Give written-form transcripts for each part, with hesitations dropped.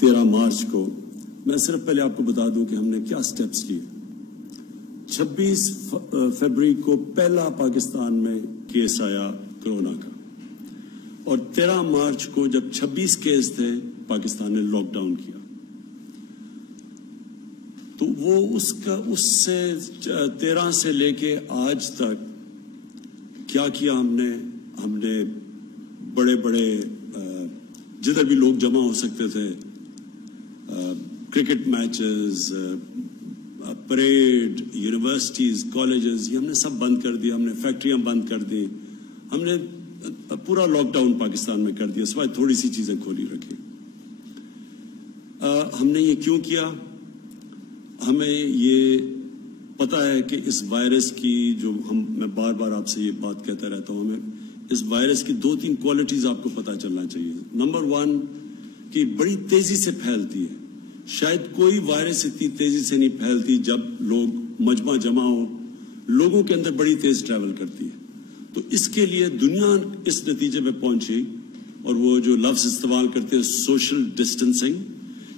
13 مارچ کو میں صرف پہلے آپ کو بتا دوں کہ ہم نے کیا سٹیپس لیے. 26 فروری کو پہلا پاکستان میں کیس آیا کرونا کا، اور 13 مارچ کو جب 26 کیس تھے پاکستان نے لاک ڈاؤن کیا. تو وہ اس سے 13 سے لے کے آج تک کیا کیا ہم نے بڑے جدھر بھی لوگ جمع ہو سکتے تھے، cricket matches, parade, universities, colleges, یہ ہم نے سب بند کر دیا. ہم نے فیکٹریاں بند کر دی. ہم نے پورا لاک ڈاؤن پاکستان میں کر دیا، سوائے تھوڑی سی چیزیں کھولی رکھی. ہم نے یہ کیوں کیا؟ ہمیں یہ پتا ہے کہ اس وائرس کی میں بار بار آپ سے یہ بات کہتا رہتا ہوں، ہمیں اس وائرس کی 2-3 کوالٹیز آپ کو پتا چلنا چاہیے. نمبر 1 کہ بڑی تیزی سے پھیلتی ہے. شاید کوئی وائرس اتنی تیزی سے نہیں پھیلتی جب لوگ مجمع جمع ہو، لوگوں کے اندر بڑی تیز ٹریول کرتی ہے. تو اس کے لیے دنیا اس نتیجے پہ پہنچی، اور وہ جو لفظ استعمال کرتے ہیں سوشل ڈسٹینسنگ،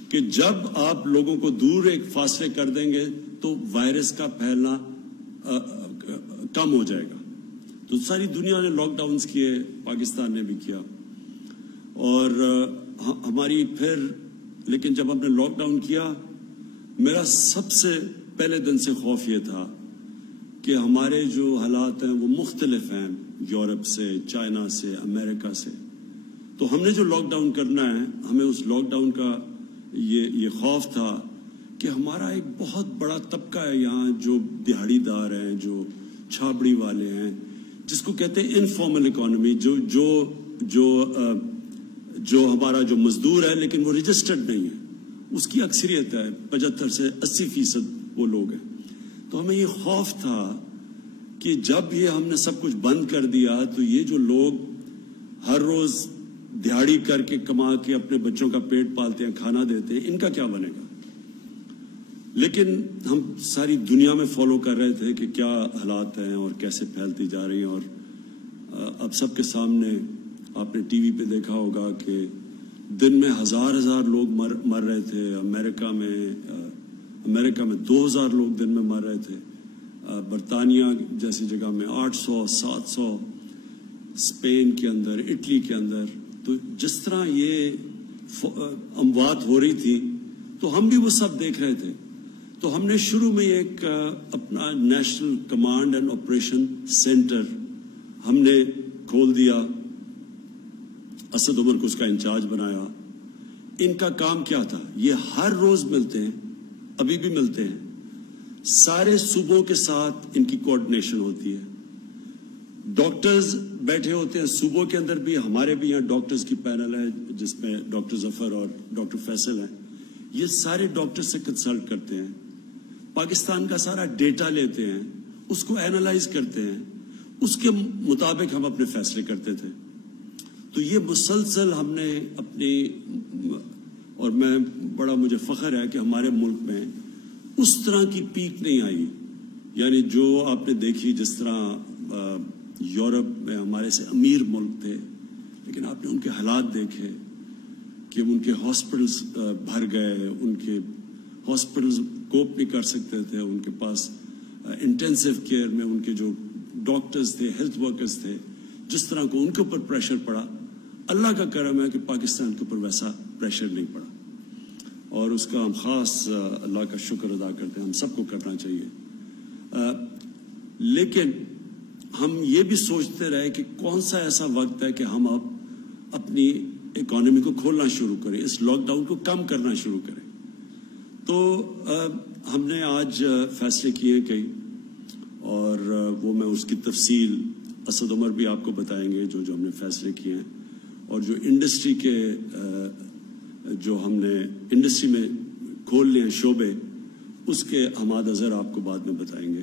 کہ جب آپ لوگوں کو دور ایک فاصلے کر دیں گے تو وائرس کا پھیلنا کم ہو جائے گا. تو ساری دنیا نے لاک ڈاؤنز کیے، پاکستان نے بھی کیا. اور ہماری لیکن جب ہم نے لاک ڈاؤن کیا، میرا سب سے پہلے دن سے خوف یہ تھا کہ ہمارے جو حالات ہیں وہ مختلف ہیں یورپ سے، چائنا سے، امریکہ سے. تو ہم نے جو لاک ڈاؤن کرنا ہے، ہمیں اس لاک ڈاؤن کا یہ خوف تھا کہ ہمارا ایک بہت بڑا طبقہ ہے یہاں جو دہاڑی دار ہیں، جو چھابڑی والے ہیں، جس کو کہتے ہیں انفارمل اکانومی، جو ہمارا جو مزدور ہے لیکن وہ رجسٹرڈ نہیں ہے، اس کی اکثریت ہے، 75 سے 80% وہ لوگ ہیں. تو ہمیں یہ خوف تھا کہ جب یہ ہم نے سب کچھ بند کر دیا تو یہ جو لوگ ہر روز دیہاڑی کر کے کما کے اپنے بچوں کا پیٹ پالتے ہیں، کھانا دیتے ہیں، ان کا کیا بنے گا. لیکن ہم ساری دنیا میں فالو کر رہے تھے کہ کیا حالات ہیں اور کیسے پھیلتی جا رہی ہیں. اور اب سب کے سامنے آپ نے ٹی وی پہ دیکھا ہوگا کہ دن میں ہزار لوگ مر رہے تھے. امریکہ میں 2000 لوگ دن میں مر رہے تھے. برطانیہ جیسی جگہ میں 800 700، اسپین کے اندر، اٹلی کے اندر. تو جس طرح یہ اموات ہو رہی تھی تو ہم بھی وہ سب دیکھ رہے تھے. تو ہم نے شروع میں ایک اپنا national command and operation centre ہم نے کھول دیا. اسد عمر کو اس کا انچارج بنایا. ان کا کام کیا تھا؟ یہ ہر روز ملتے ہیں، ابھی بھی ملتے ہیں، سارے صوبوں کے ساتھ ان کی کوآرڈینیشن ہوتی ہے. ڈاکٹرز بیٹھے ہوتے ہیں صوبوں کے اندر بھی. ہمارے بھی یہاں ڈاکٹرز کی پینل ہے جس میں ڈاکٹر ظفر اور ڈاکٹر فیصل ہیں. یہ سارے ڈاکٹر سے کنسلٹ کرتے ہیں، پاکستان کا سارا ڈیٹا لیتے ہیں، اس کو اینالائز کرتے ہیں، اس کے مطابق ہم اپنے فیصلے کرتے تھے. تو یہ مسلسل ہم نے اپنی، اور مجھے فخر ہے کہ ہمارے ملک میں اس طرح کی پیک نہیں آئی. یعنی جو آپ نے دیکھی، جس طرح یورپ میں ہمارے سے امیر ملک تھے، لیکن آپ نے ان کے حالات دیکھے کہ ان کے ہاسپٹلز بھر گئے، ان کے ہاسپٹلز کوپ نہیں کر سکتے تھے، ان کے پاس انٹینسیو کیئر میں ان کے جو ڈاکٹرز تھے، ہیلتھ ورکرز تھے، جس طرح کو ان کے اوپر پریشر پڑا. اللہ کا کرم ہے کہ پاکستان کے اوپر ویسا پریشر نہیں پڑا، اور اس کا ہم خاص اللہ کا شکر ادا کرتے ہیں. ہم سب کو کرنا چاہیے. لیکن ہم یہ بھی سوچتے رہے کہ کون سا ایسا وقت ہے کہ ہم اب اپنی اکانومی کو کھولنا شروع کریں، اس لاک ڈاؤن کو کم کرنا شروع کریں. تو ہم نے آج فیصلے کیے کئی، اور وہ میں اس کی تفصیل اسد عمر بھی آپ کو بتائیں گے جو ہم نے فیصلے کیے ہیں. اور جو انڈسٹری کے جو ہم نے انڈسٹری میں کھول لیے ہیں شعبے، اس کے ہم نظر آپ کو بعد میں بتائیں گے.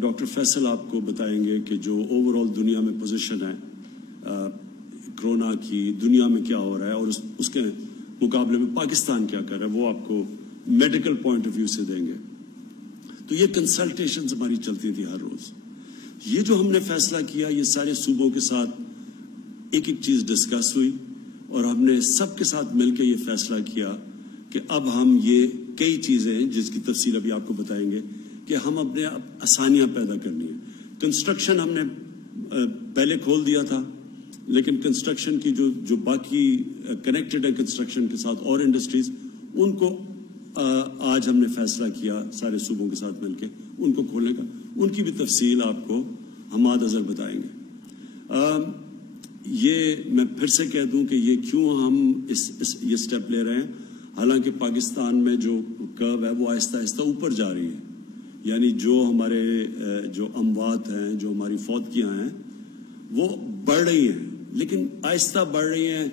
ڈاکٹر فیصل آپ کو بتائیں گے کہ جو اوور آل دنیا میں پوزیشن ہے کرونا کی، دنیا میں کیا ہو رہا ہے، اور اس کے مقابلے میں پاکستان کیا کر رہا ہے، وہ آپ کو میڈیکل پوائنٹ آف ویو سے دیں گے. تو یہ کنسلٹیشنز ہماری چلتی تھی ہر روز. یہ جو ہم نے فیصلہ کیا، یہ سارے صوبوں کے ساتھ ایک ایک چیز ڈسکس ہوئی، اور ہم نے سب کے ساتھ مل کے یہ فیصلہ کیا کہ اب ہم یہ کئی چیزیں جس کی تفصیل ابھی آپ کو بتائیں گے کہ ہم اپنے آسانیاں پیدا کرنی ہیں. کنسٹرکشن ہم نے پہلے کھول دیا تھا، لیکن کنسٹرکشن کی جو باقی کنیکٹڈ ہے کنسٹرکشن کے ساتھ اور انڈسٹریز، ان کو آج ہم نے فیصلہ کیا سارے صوبوں کے ساتھ مل کے ان کو کھولنے کا. ان کی بھی تفصیل آپ کو ہم ازل بتائیں گے. یہ میں پھر سے کہہ دوں کہ یہ کیوں ہم یہ سٹیپ لے رہے ہیں، حالانکہ پاکستان میں جو کرو ہے وہ آہستہ آہستہ اوپر جا رہی ہے. یعنی جو ہمارے جو اموات ہیں، جو ہماری فوتگیاں ہیں، وہ بڑھ رہی ہیں، لیکن آہستہ بڑھ رہی ہیں.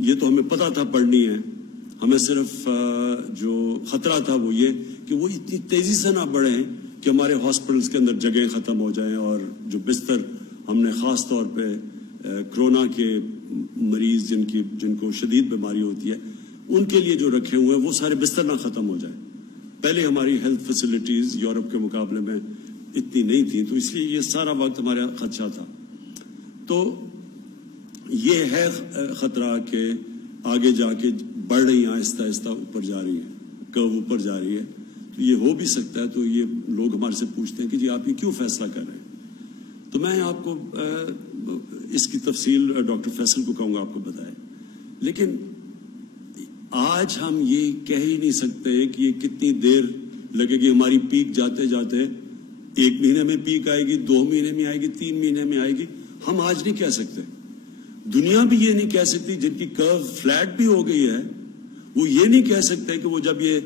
یہ تو ہمیں پتا تھا بڑھنی ہے. ہمیں صرف جو خطرہ تھا وہ یہ کہ وہ اتنی تیزی سے نہ بڑھیں کہ ہمارے ہاسپٹلس کے اندر جگہیں ختم ہو جائیں، اور جو بستر ہم نے خاص طور پہ کرونا کے مریض جن کو شدید بیماری ہوتی ہے ان کے لیے جو رکھے ہوئے ہیں وہ سارے بستر نہ ختم ہو جائیں. پہلے ہماری ہیلتھ فیسلٹیز یورپ کے مقابلے میں اتنی نہیں تھیں، تو اس لیے یہ سارا وقت ہمارے خدشہ تھا. تو یہ ہے خطرہ کہ آگے جا کے بڑھ رہی ہیں، آہستہ آہستہ اوپر جا رہی ہے، کرو اوپر جا رہی ہے. تو یہ ہو بھی سکتا ہے. تو یہ لوگ ہمارے سے پوچھتے ہیں کہ جی آپ یہ کیوں فیصلہ کر رہے ہیں. تو میں آپ کو اس کی تفصیل ڈاکٹر فیصل کو کہوں گا آپ کو بتائیں. لیکن آج ہم یہ کہہ ہی نہیں سکتے کہ یہ کتنی دیر لگے گی. ہماری پیک جاتے جاتے 1 مہینے میں پیک آئے گی، 2 مہینے میں آئے گی، 3 مہینے میں آئے گی. ہم آج نہیں کہہ سکتے. دنیا بھی یہ نہیں کہہ سکتی. جن کی کرو فلیٹ بھی ہو گئی ہے وہ یہ نہیں کہہ سکتے کہ وہ جب یہ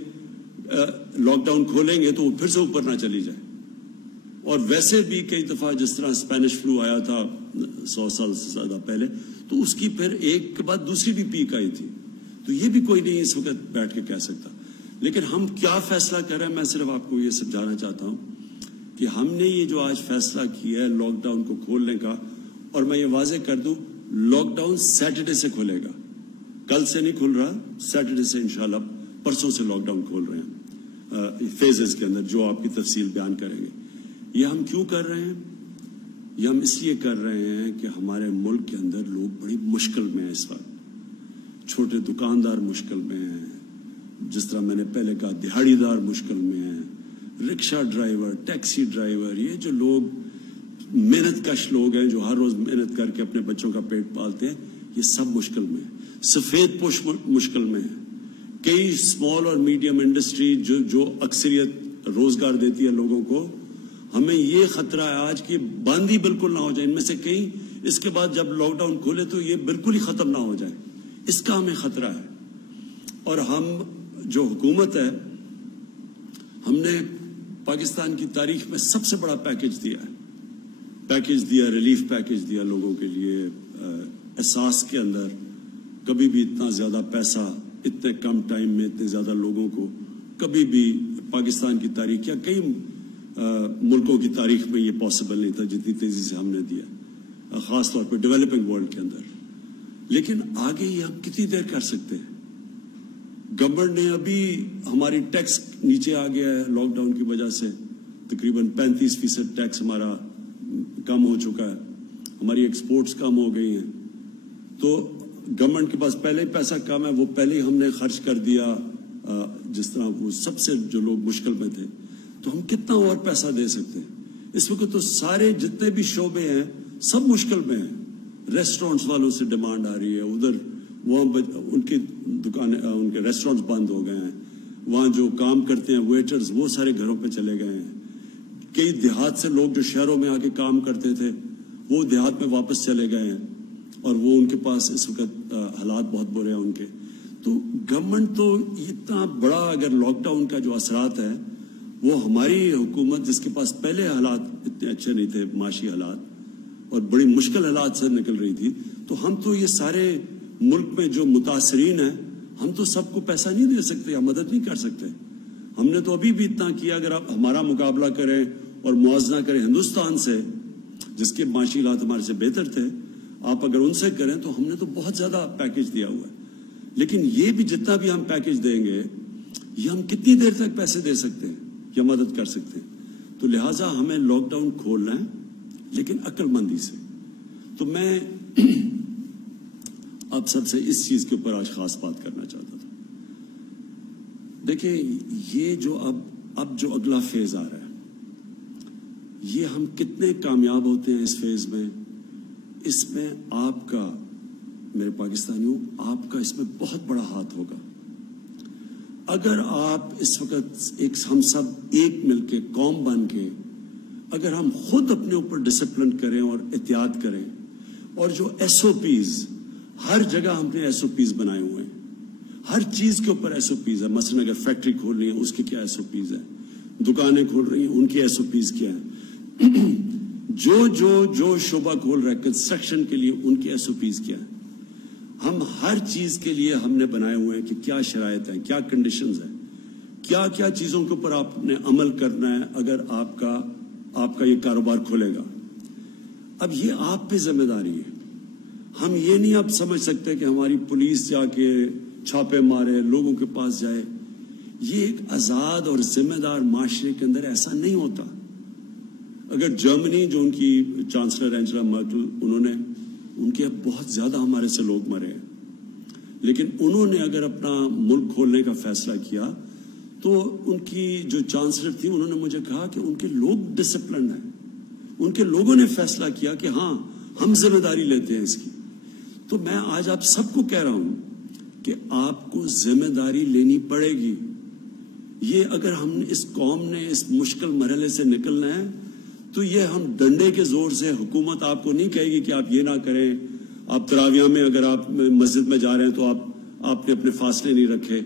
لاک ڈاؤن کھولیں گے تو وہ پھر سے اوپر نہ چلی جائے. اور ویسے بھی کئی دفعہ جس طرح اسپینش فلو آیا تھا 100 سال سے زیادہ پہلے، تو اس کی پھر ایک کے بعد دوسری بھی پیک آئی تھی. تو یہ بھی کوئی نہیں اس وقت بیٹھ کے کہہ سکتا. لیکن ہم کیا فیصلہ کر رہے ہیں، میں صرف آپ کو یہ سمجھانا چاہتا ہوں کہ ہم نے یہ جو آج فیصلہ کیا ہے لاک ڈاؤن کو کھولنے کا، اور میں یہ واضح کر دوں لاک ڈاؤن سیٹرڈے سے کھلے گا، کل سے نہیں کھل رہا، سیٹرڈے سے انشاءاللہ پرسوں سے لاک ڈاؤن کھول رہے ہیں فیزز کے اندر، جو آپ کی تفصیل بیان کریں گے. یہ ہم کیوں کر رہے ہیں؟ یہ ہم اس لیے کر رہے ہیں کہ ہمارے ملک کے اندر لوگ بڑی مشکل میں ہیں اس وقت. چھوٹے دکاندار مشکل میں ہیں، جس طرح میں نے پہلے کہا دہاڑی دار مشکل میں ہیں، رکشہ ڈرائیور، ٹیکسی ڈرائیور، یہ جو لوگ محنت کش لوگ ہیں جو ہر روز محنت کر کے اپنے بچوں کا پیٹ پالتے ہیں، یہ سب مشکل میں ہیں. سفید پوش مشکل میں ہیں. کئی اسمال اور میڈیم انڈسٹری جو اکثریت روزگار دیتی ہے لوگوں کو، ہمیں یہ خطرہ ہے آج کہ بند ہی بالکل نہ ہو جائے. ان میں سے کئی اس کے بعد جب لاک ڈاؤن کھولے تو یہ بالکل ہی ختم نہ ہو جائے، اس کا ہمیں خطرہ ہے. اور ہم جو حکومت ہے، ہم نے پاکستان کی تاریخ میں سب سے بڑا پیکج دیا، ریلیف پیکج دیا لوگوں کے لیے. احساس کے اندر کبھی بھی اتنا زیادہ پیسہ اتنے کم ٹائم میں اتنے زیادہ لوگوں کو کبھی بھی پاکستان کی تاریخ یا کئی ملکوں کی تاریخ میں یہ پاسبل نہیں تھا جتنی تیزی سے ہم نے دیا، خاص طور پہ ڈیولپنگ ورلڈ کے اندر. لیکن آگے یہ ہم کتنی دیر کر سکتے ہیں؟ گورنمنٹ نے ابھی ہماری ٹیکس نیچے آ گیا ہے لاک ڈاؤن کی وجہ سے، تقریباً 35% ٹیکس ہمارا کم ہو چکا ہے. ہماری ایکسپورٹس کم ہو گئی ہیں. تو گورنمنٹ کے پاس پہلے ہی پیسہ کم ہے، وہ پہلے ہی ہم نے خرچ کر دیا. جس طرح وہ سب سے جو لوگ مشکل میں تھے، تو ہم کتنا اور پیسہ دے سکتے ہیں؟ اس وقت تو سارے جتنے بھی شعبے ہیں سب مشکل میں ہیں. ریسٹورینٹس والوں سے ڈیمانڈ آ رہی ہے، ادھر وہاں ان کی دکانیں، ان کے ریسٹورینٹس بند ہو گئے ہیں. وہاں جو کام کرتے ہیں ویٹرز، وہ سارے گھروں پہ چلے گئے ہیں. کئی دیہات سے لوگ جو شہروں میں آ کے کام کرتے تھے وہ دیہات میں واپس چلے گئے ہیں، اور وہ ان کے پاس اس وقت حالات بہت برے ہیں ان کے. تو گورنمنٹ تو اتنا بڑا، اگر لاک ڈاؤن کا جو اثرات ہے وہ ہماری حکومت جس کے پاس پہلے حالات اتنے اچھے نہیں تھے، معاشی حالات اور بڑی مشکل حالات سے نکل رہی تھی، تو ہم تو یہ سارے ملک میں جو متاثرین ہیں، ہم تو سب کو پیسہ نہیں دے سکتے یا مدد نہیں کر سکتے. ہم نے تو ابھی بھی اتنا کیا. اگر آپ ہمارا مقابلہ کریں اور موازنہ کریں ہندوستان سے، جس کے معاشی حالات ہمارے سے بہتر تھے، آپ اگر ان سے کریں تو ہم نے تو بہت زیادہ پیکج دیا ہوا ہے. لیکن یہ بھی جتنا بھی ہم پیکج دیں گے، یہ ہم کتنی دیر تک پیسے دے سکتے ہیں یا مدد کر سکتے ہیں؟ تو لہٰذا ہمیں لاک ڈاؤن کھولنا ہے، لیکن عقل مندی سے. تو میں آپ سب سے اس چیز کے اوپر آج خاص بات کرنا چاہتا تھا. دیکھیں یہ جو اب جو اگلا فیز آ رہا ہے، یہ ہم کتنے کامیاب ہوتے ہیں اس فیز میں، اس میں آپ کا، میرے پاکستانیوں، آپ کا اس میں بہت بڑا ہاتھ ہوگا. اگر آپ اس وقت ہم سب ایک مل کے قوم بن کے اگر ہم خود اپنے اوپر ڈسپلن کریں اور احتیاط کریں، اور جو ایس او پیز، ہر جگہ ہم نے ایس او پیز بنائے ہوئے ہیں، ہر چیز کے اوپر ایس او پیز ہے. مثلا اگر فیکٹری کھول رہی ہیں اس کے کیا ایس او پیز ہے، دکانیں کھول رہی ہیں ان کی ایس او پیز کیا ہے، جو شعبہ کھول رہا ہے کنسٹرکشن کے لیے ان کی ایس او پیز کیا ہے. ہم ہر چیز کے لیے ہم نے بنائے ہوئے ہیں کہ کیا شرائط ہیں، کیا کنڈیشنز ہیں، کیا کیا چیزوں کے اوپر آپ نے عمل کرنا ہے اگر آپ کا یہ کاروبار کھولے گا. اب یہ آپ پہ ذمہ داری ہے. ہم یہ نہیں اب سمجھ سکتے کہ ہماری پولیس جا کے چھاپے مارے، لوگوں کے پاس جائے. یہ ایک آزاد اور ذمہ دار معاشرے کے اندر ایسا نہیں ہوتا. اگر جرمنی، جو ان کی چانسلر اینجلا مرکل، ان کے اب بہت زیادہ ہمارے سے لوگ مرے ہیں، لیکن انہوں نے اگر اپنا ملک کھولنے کا فیصلہ کیا تو ان کی جو چانسلر تھی انہوں نے مجھے کہا کہ ان کے لوگ ڈسپلنڈ ہیں، ان کے لوگوں نے فیصلہ کیا کہ ہاں ہم ذمہ داری لیتے ہیں اس کی. تو میں آج آپ سب کو کہہ رہا ہوں کہ آپ کو ذمہ داری لینی پڑے گی. یہ اگر ہم اس قوم نے اس مشکل مرحلے سے نکلنا ہے تو یہ ہم ڈنڈے کے زور سے، حکومت آپ کو نہیں کہے گی کہ آپ یہ نہ کریں، آپ تراویح میں اگر آپ مسجد میں جا رہے ہیں تو آپ نے اپنے فاصلے نہیں رکھے.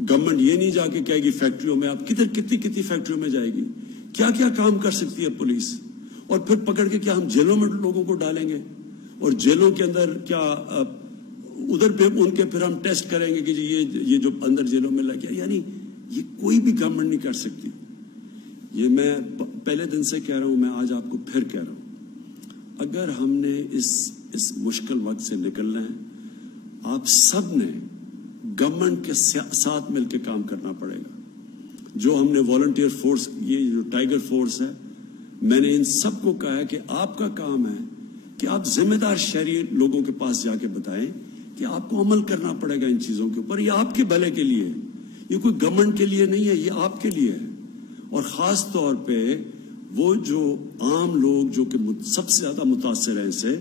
گورنمنٹ یہ نہیں جا کے کہے گی فیکٹریوں میں، آپ کتنی فیکٹریوں میں جائے گی، کیا کیا کام کر سکتی ہے پولیس. اور پھر پکڑ کے کیا ہم جیلوں میں لوگوں کو ڈالیں گے، اور جیلوں کے اندر کیا ادھر پہ ان کے پھر ہم ٹیسٹ کریں گے کہ یہ جو اندر جیلوں میں لگ گیا. یعنی یہ کوئی بھی گورنمنٹ نہیں کر سکتی. یہ میں پہلے دن سے کہہ رہا ہوں، میں آج آپ کو پھر کہہ رہا ہوں، اگر ہم نے اس مشکل وقت سے نکلنا ہے، آپ سب نے گورنمنٹ کے ساتھ مل کے کام کرنا پڑے گا. جو ہم نے والنٹیئر فورس، یہ جو ٹائیگر فورس ہے، میں نے ان سب کو کہا ہے کہ آپ کا کام ہے کہ آپ ذمہ دار شہری لوگوں کے پاس جا کے بتائیں کہ آپ کو عمل کرنا پڑے گا ان چیزوں کے اوپر. یہ آپ کے بھلے کے لیے، یہ کوئی گورنمنٹ کے لیے نہیں ہے، یہ آپ کے لیے ہے. اور خاص طور پہ وہ جو عام لوگ جو کہ سب سے زیادہ متاثر ہیں اس سے،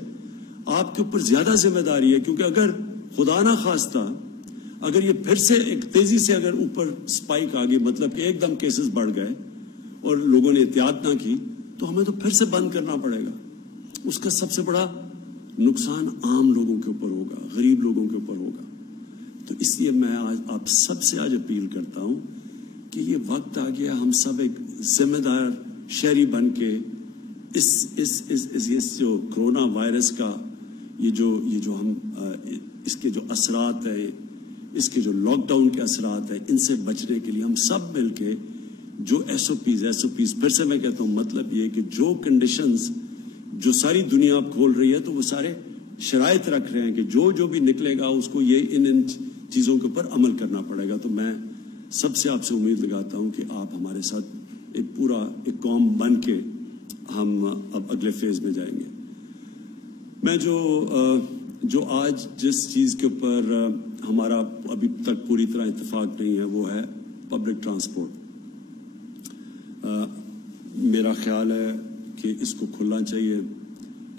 آپ کے اوپر زیادہ ذمہ داری ہے. کیونکہ اگر خدا نہ خواستہ اگر یہ پھر سے ایک تیزی سے اگر اوپر سپائک آ گئی، مطلب کہ ایک دم کیسز بڑھ گئے اور لوگوں نے احتیاط نہ کی، تو ہمیں تو پھر سے بند کرنا پڑے گا. اس کا سب سے بڑا نقصان عام لوگوں کے اوپر ہوگا، غریب لوگوں کے اوپر ہوگا. تو اس لیے میں آج آپ سب سے آج اپیل کرتا ہوں کہ یہ وقت آ گیا، ہم سب ایک ذمہ دار شہری بن کے اس جو کرونا وائرس کا یہ جو ہم اس کے جو اثرات ہیں، اس کے جو لاک ڈاؤن کے اثرات ہیں، ان سے بچنے کے لیے ہم سب مل کے جو ایس او پیز پھر سے میں کہتا ہوں، مطلب یہ کہ جو کنڈیشنز جو ساری دنیا اب کھول رہی ہے تو وہ سارے شرائط رکھ رہے ہیں کہ جو بھی نکلے گا اس کو یہ ان چیزوں کے اوپر عمل کرنا پڑے گا. تو میں سب سے آپ سے امید لگاتا ہوں کہ آپ ہمارے ساتھ ایک قوم بن کے ہم اب اگلے فیز میں جائیں گے. میں جو آج جس چیز کے اوپر ہمارا ابھی تک پوری طرح اتفاق نہیں ہے وہ ہے پبلک ٹرانسپورٹ. میرا خیال ہے کہ اس کو کھلنا چاہیے،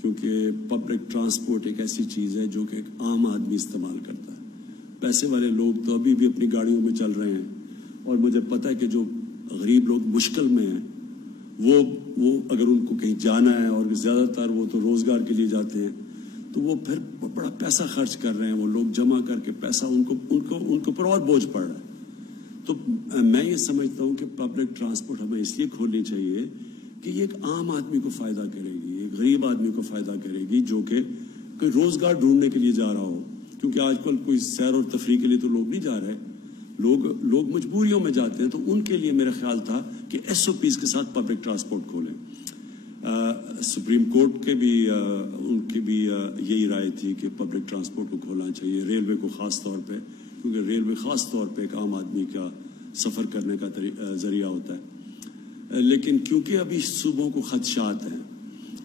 کیونکہ پبلک ٹرانسپورٹ ایک ایسی چیز ہے جو کہ ایک عام آدمی استعمال کرتا ہے. پیسے والے لوگ تو ابھی بھی اپنی گاڑیوں میں چل رہے ہیں، اور مجھے پتہ ہے کہ جو غریب لوگ مشکل میں ہیں وہ اگر ان کو کہیں جانا ہے، اور زیادہ تر وہ تو روزگار کے لیے جاتے ہیں، تو وہ پھر بڑا پیسہ خرچ کر رہے ہیں. وہ لوگ جمع کر کے پیسہ ان کو پر اور بوجھ پڑ رہا ہے. تو میں یہ سمجھتا ہوں کہ پبلک ٹرانسپورٹ ہمیں اس لیے کھولنی چاہیے کہ یہ ایک عام آدمی کو فائدہ کرے گی، ایک غریب آدمی کو فائدہ کرے گی جو کہ کوئی روزگار ڈھونڈنے کے لیے جا رہا ہو. کیونکہ آج کل کوئی سیر اور تفریح کے لیے تو لوگ نہیں جا رہے، لوگ مجبوریوں میں جاتے ہیں. تو ان کے لیے میرا خیال تھا کہ ایس او پیز کے ساتھ پبلک ٹرانسپورٹ کھولیں. سپریم کورٹ کے بھی ان کی بھی یہی رائے تھی کہ پبلک ٹرانسپورٹ کو کھولنا چاہیے، ریلوے کو خاص طور پہ، کیونکہ ریلوے خاص طور پہ ایک عام آدمی کا سفر کرنے کا ذریعہ ہوتا ہے. لیکن کیونکہ ابھی صوبوں کو خدشات ہیں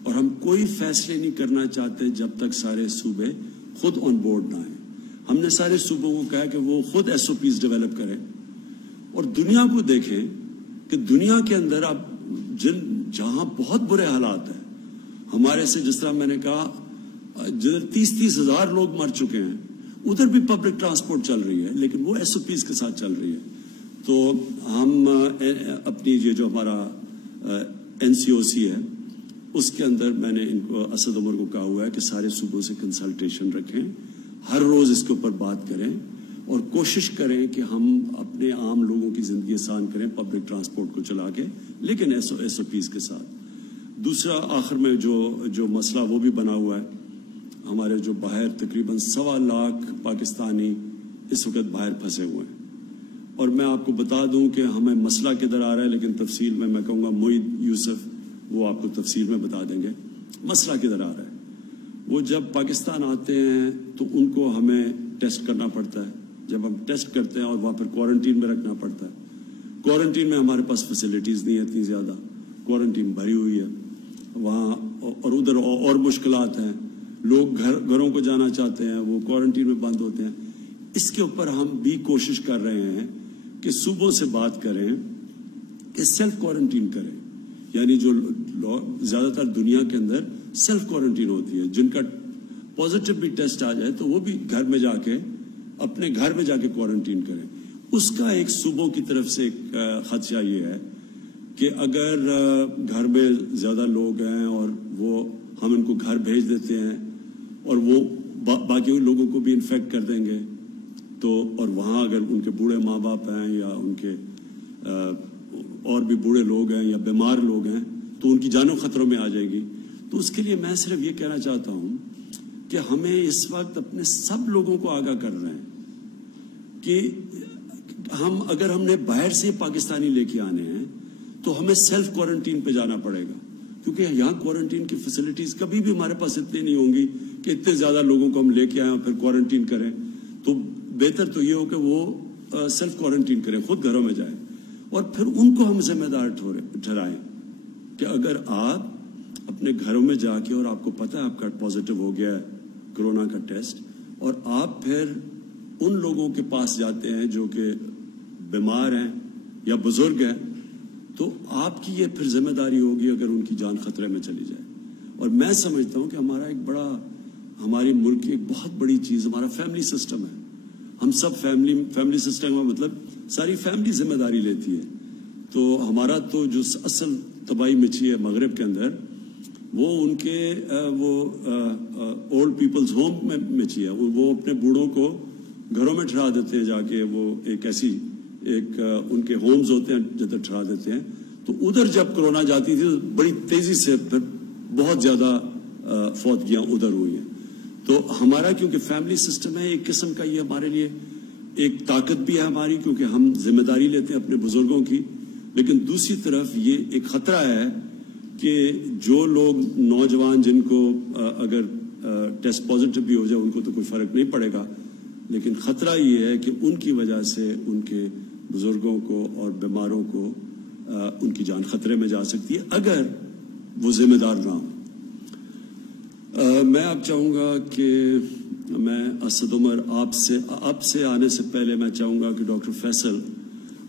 اور ہم کوئی فیصلے نہیں کرنا چاہتے جب تک سارے صوبے خود آن بورڈ نہ آئیں. ہم نے سارے صوبوں کو کہا کہ وہ خود SOPs ڈیولپ کریں اور دنیا کو دیکھیں کہ دنیا کے اندر اب جہاں بہت برے حالات ہیں ہمارے سے، جس طرح میں نے کہا جدھر 30 ہزار لوگ مر چکے ہیں، ادھر بھی پبلک ٹرانسپورٹ چل رہی ہے لیکن وہ SOPs کے ساتھ چل رہی ہے. تو ہم اپنی یہ جو ہمارا NCOC ہے اس کے اندر میں نے ان کو اسد عمر کو کہا ہوا ہے کہ سارے صوبوں سے کنسلٹیشن رکھیں، ہر روز اس کے اوپر بات کریں اور کوشش کریں کہ ہم اپنے عام لوگوں کی زندگی آسان کریں پبلک ٹرانسپورٹ کو چلا کے، لیکن SOPs کے ساتھ. دوسرا آخر میں جو مسئلہ وہ بھی بنا ہوا ہے، ہمارے جو باہر تقریباً 1.25 لاکھ پاکستانی اس وقت باہر پھنسے ہوئے ہیں. اور میں آپ کو بتا دوں کہ ہمیں مسئلہ کدھر آ رہا ہے، لیکن تفصیل میں کہوں گا معید یوسف وہ آپ کو تفصیل میں بتا دیں گے مسئلہ کدھر آ رہا ہے. وہ جب پاکستان آتے ہیں تو ان کو ہمیں ٹیسٹ کرنا پڑتا ہے. جب ہم ٹیسٹ کرتے ہیں اور وہاں پھر کوارنٹین میں رکھنا پڑتا ہے. کوارنٹین میں ہمارے پاس فیسلٹیز نہیں ہے اتنی زیادہ، کوارنٹین بھری ہوئی ہے وہاں، اور ادھر اور مشکلات ہیں. لوگ گھروں کو جانا چاہتے ہیں، وہ کوارنٹین میں بند ہوتے ہیں. اس کے اوپر ہم بھی کوشش کر رہے ہیں کہ صوبوں سے بات کریں کہ سیلف کوارنٹین کریں. یعنی جو زیادہ تر دنیا کے اندر سیلف کوارنٹین ہوتی ہے، جن کا پازیٹیو بھی ٹیسٹ آ جائے تو وہ بھی گھر میں جا کے اپنے گھر میں جا کے کوارنٹین کریں. اس کا ایک صوبوں کی طرف سے ایک خدشہ یہ ہے کہ اگر گھر میں زیادہ لوگ ہیں اور وہ ہم ان کو گھر بھیج دیتے ہیں اور وہ باقی لوگوں کو بھی انفیکٹ کر دیں گے تو، اور وہاں اگر ان کے بوڑھے ماں باپ ہیں یا ان کے اور بھی بوڑھے لوگ ہیں یا بیمار لوگ ہیں تو ان کی جانوں خطروں میں آ جائے گی. تو اس کے لیے میں صرف یہ کہنا چاہتا ہوں کہ ہمیں اس وقت اپنے سب لوگوں کو آگاہ کر رہے ہیں کہ اگر ہم نے باہر سے پاکستانی لے کے آنے ہیں تو ہمیں سیلف کوارنٹین پہ جانا پڑے گا، کیونکہ یہاں کوارنٹین کی فیسلٹیز کبھی بھی ہمارے پاس اتنی نہیں ہوں گی کہ اتنے زیادہ لوگوں کو ہم لے کے آئیں اور پھر کوارنٹین کریں. تو بہتر تو یہ ہو کہ وہ سیلف کوارنٹین کریں، خود گھروں میں جائیں اور پھر ان کو ہم ذمہ دار ٹھہرائیں کہ اگر آپ اپنے گھروں میں جا کے اور آپ کو پتہ ہے آپ کا پازیٹیو ہو گیا ہے کرونا کا ٹیسٹ، اور آپ پھر ان لوگوں کے پاس جاتے ہیں جو کہ بیمار ہیں یا بزرگ ہیں، تو آپ کی یہ پھر ذمہ داری ہوگی اگر ان کی جان خطرے میں چلی جائے. اور میں سمجھتا ہوں کہ ہماری ملک کی ایک بہت بڑی چیز ہمارا فیملی سسٹم ہے. ہم سب فیملی سسٹم کا مطلب ساری فیملی ذمہ داری لیتی ہے. تو ہمارا تو جو اصل تباہی مچی ہے مغرب کے اندر وہ ان کے اولڈ پیپلز ہوم میں مچی ہے. وہ اپنے بوڑھوں کو گھروں میں ٹھہرا دیتے ہیں، جا کے وہ ایک ان کے ہومز ہوتے ہیں جدھر ٹھہرا دیتے ہیں. تو ادھر جب کرونا جاتی تھی تو بڑی تیزی سے پھر بہت زیادہ فوتگیاں ادھر ہوئی ہیں. تو ہمارا کیونکہ فیملی سسٹم ہے ایک قسم کا، یہ ہمارے لیے ایک طاقت بھی ہے ہماری کیونکہ ہم ذمہ داری لیتے ہیں اپنے بزرگوں کی. لیکن دوسری طرف یہ ایک خطرہ ہے کہ جو لوگ نوجوان جن کو اگر ٹیسٹ پازیٹیو بھی ہو جائے ان کو تو کوئی فرق نہیں پڑے گا، لیکن خطرہ یہ ہے کہ ان کی وجہ سے ان کے بزرگوں کو اور بیماروں کو ان کی جان خطرے میں جا سکتی ہے اگر وہ ذمہ دار نہ ہوں. میں اب چاہوں گا کہ میں اسد عمر آپ سے آنے سے پہلے میں چاہوں گا کہ ڈاکٹر فیصل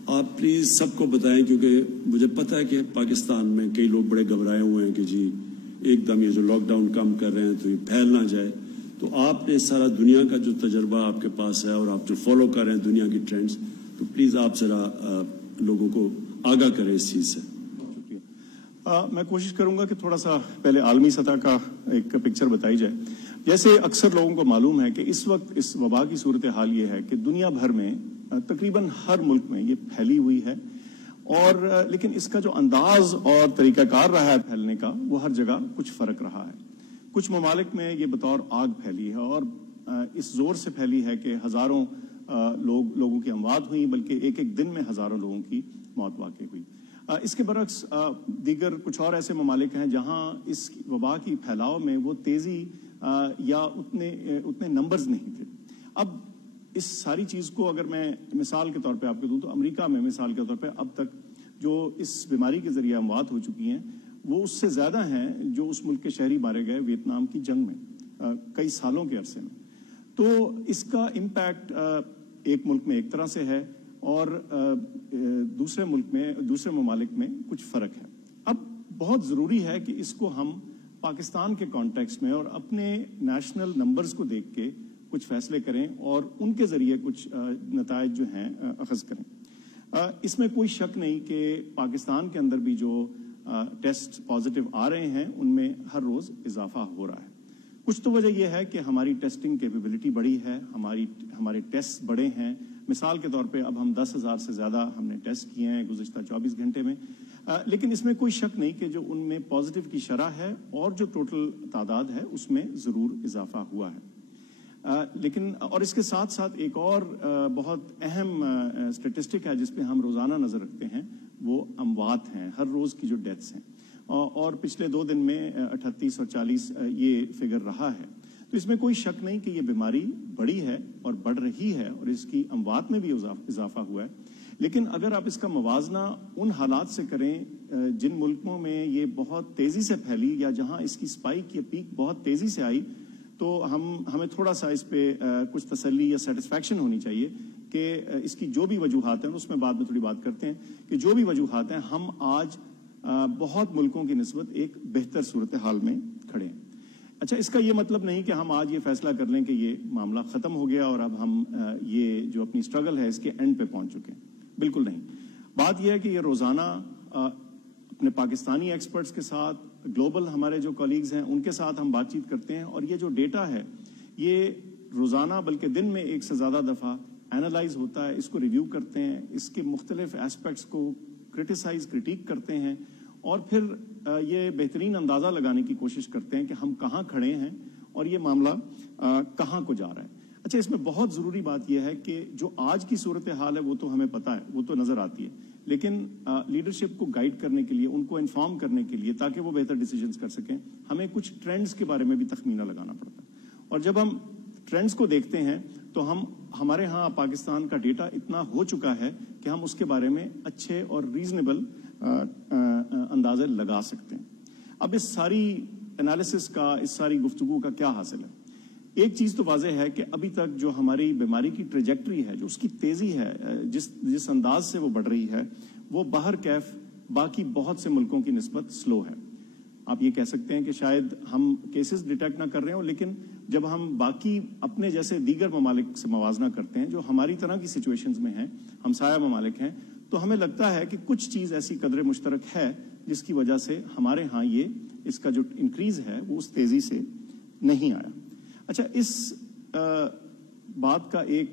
آپ پلیز سب کو بتائیں، کیونکہ مجھے پتہ ہے کہ پاکستان میں کئی لوگ بڑے گھبرائے ہوئے ہیں کہ جی ایک دم یہ جو لاک ڈاؤن کم کر رہے ہیں تو یہ پھیل نہ جائے. تو آپ نے سارا دنیا کا جو تجربہ آپ کے پاس ہے اور آپ جو فالو کر رہے ہیں دنیا کی ٹرینڈز، تو پلیز آپ ذرا لوگوں کو آگاہ کریں اس چیز سے. میں کوشش کروں گا کہ تھوڑا سا پہلے عالمی سطح کا ایک پکچر بتائی جائے. جیسے اکثر لوگوں کو معلوم ہے کہ اس وقت اس وبا کی صورتحال یہ ہے کہ دنیا بھر میں تقریباً ہر ملک میں یہ پھیلی ہوئی ہے، اور لیکن اس کا جو انداز اور طریقہ کار رہا ہے پھیلنے کا وہ ہر جگہ کچھ فرق رہا ہے. کچھ ممالک میں یہ بطور آگ پھیلی ہے اور اس زور سے پھیلی ہے کہ ہزاروں لوگوں کی اموات ہوئی، بلکہ ایک دن میں ہزاروں لوگوں کی موت واقع ہوئی. اس کے برعکس دیگر کچھ اور ایسے ممالک ہیں جہاں اس وبا کی پھیلاؤ میں وہ تیزی یا اتنے نمبرز نہیں تھے. اب اس ساری چیز کو اگر میں مثال کے طور پہ آپ کو دوں تو امریکہ میں مثال کے طور پہ اب تک جو اس بیماری کے ذریعے اموات ہو چکی ہیں وہ اس سے زیادہ ہیں جو اس ملک کے شہری مارے گئے ویتنام کی جنگ میں کئی سالوں کے عرصے میں. تو اس کا امپیکٹ ایک ملک میں ایک طرح سے ہے اور دوسرے ملک میں دوسرے ممالک میں کچھ فرق ہے. اب بہت ضروری ہے کہ اس کو ہم پاکستان کے کانٹیکسٹ میں اور اپنے نیشنل نمبرز کو دیکھ کے کچھ فیصلے کریں اور ان کے ذریعے کچھ نتائج جو ہیں اخذ کریں. اس میں کوئی شک نہیں کہ پاکستان کے اندر بھی جو ٹیسٹ پازیٹیو آ رہے ہیں ان میں ہر روز اضافہ ہو رہا ہے. کچھ تو وجہ یہ ہے کہ ہماری ٹیسٹنگ کیپیبلٹی بڑی ہے, ہمارے ٹیسٹ بڑے ہیں. مثال کے طور پہ اب ہم 10,000 سے زیادہ ہم نے ٹیسٹ کیے ہیں گزشتہ 24 گھنٹے میں. لیکن اس میں کوئی شک نہیں کہ جو ان میں پازیٹیو کی شرح ہے اور جو ٹوٹل تعداد ہے اس میں ضرور اضافہ ہوا ہے. لیکن اور اس کے ساتھ ساتھ ایک اور بہت اہم اسٹیٹسٹک ہے جس پہ ہم روزانہ نظر رکھتے ہیں, وہ اموات ہیں, ہر روز کی جو ڈیتھس ہیں. اور پچھلے 2 دن میں 38 اور 40 یہ فگر رہا ہے. تو اس میں کوئی شک نہیں کہ یہ بیماری بڑی ہے اور بڑھ رہی ہے اور اس کی اموات میں بھی اضافہ ہوا ہے. لیکن اگر آپ اس کا موازنہ ان حالات سے کریں جن ملکوں میں یہ بہت تیزی سے پھیلی یا جہاں اس کی اسپائک یا پیک بہت تیزی سے آئی, تو ہمیں تھوڑا سا اس پہ کچھ تسلی یا سیٹسفیکشن ہونی چاہیے کہ اس کی جو بھی وجوہات ہیں, اس میں بعد میں تھوڑی بات کرتے ہیں, کہ جو بھی وجوہات ہیں ہم آج بہت ملکوں کی نسبت ایک بہتر صورتحال میں کھڑے ہیں. اچھا, اس کا یہ مطلب نہیں کہ ہم آج یہ فیصلہ کر لیں کہ یہ معاملہ ختم ہو گیا اور اب ہم یہ جو اپنی اسٹرگل ہے اس کے اینڈ پہ پہنچ چکے ہیں. بالکل نہیں. بات یہ ہے کہ یہ روزانہ اپنے پاکستانی ایکسپرٹس کے ساتھ, گلوبل ہمارے جو کولیگز ہیں ان کے ساتھ ہم بات چیت کرتے ہیں اور یہ جو ڈیٹا ہے یہ روزانہ بلکہ دن میں 1 سے زیادہ دفعہ اینالائز ہوتا ہے, اس کو ریویو کرتے ہیں, اس کے مختلف ایسپیکٹس کو کریٹیک کرتے ہیں اور پھر یہ بہترین اندازہ لگانے کی کوشش کرتے ہیں کہ ہم کہاں کھڑے ہیں اور یہ معاملہ کہاں کو جا رہا ہے. اچھا, اس میں بہت ضروری بات یہ ہے کہ جو آج کی صورتحال ہے وہ تو ہمیں پتہ ہے, وہ تو نظر آتی ہے, لیکن لیڈرشپ کو گائیڈ کرنے کے لیے, ان کو انفارم کرنے کے لیے تاکہ وہ بہتر ڈیسیجنز کر سکیں, ہمیں کچھ ٹرینڈز کے بارے میں بھی تخمینہ لگانا پڑتا ہے. اور جب ہم ٹرینڈز کو دیکھتے ہیں تو ہمارے ہاں پاکستان کا ڈیٹا اتنا ہو چکا ہے کہ ہم اس کے بارے میں اچھے اور ریزنیبل اندازے لگا سکتے ہیں. اب اس ساری انالیسس کا, اس ساری گفتگو کا کیا حاصل ہے؟ ایک چیز تو واضح ہے کہ ابھی تک جو ہماری بیماری کی ٹریجیکٹری ہے, جو اس کی تیزی ہے, جس انداز سے وہ بڑھ رہی ہے, وہ باہر کیف باقی بہت سے ملکوں کی نسبت سلو ہے. آپ یہ کہہ سکتے ہیں کہ شاید ہم کیسز ڈیٹیکٹ نہ کر رہے ہوں, لیکن جب ہم باقی اپنے جیسے دیگر ممالک سے موازنہ کرتے ہیں جو ہماری طرح کی سچویشنز میں ہیں, ہمسایہ ممالک ہیں, تو ہمیں لگتا ہے کہ کچھ چیز ایسی قدر مشترک ہے جس کی وجہ سے ہمارے ہاں اس کا جو انکریز ہے وہ اس تیزی سے نہیں آیا. اچھا, اس بات کا ایک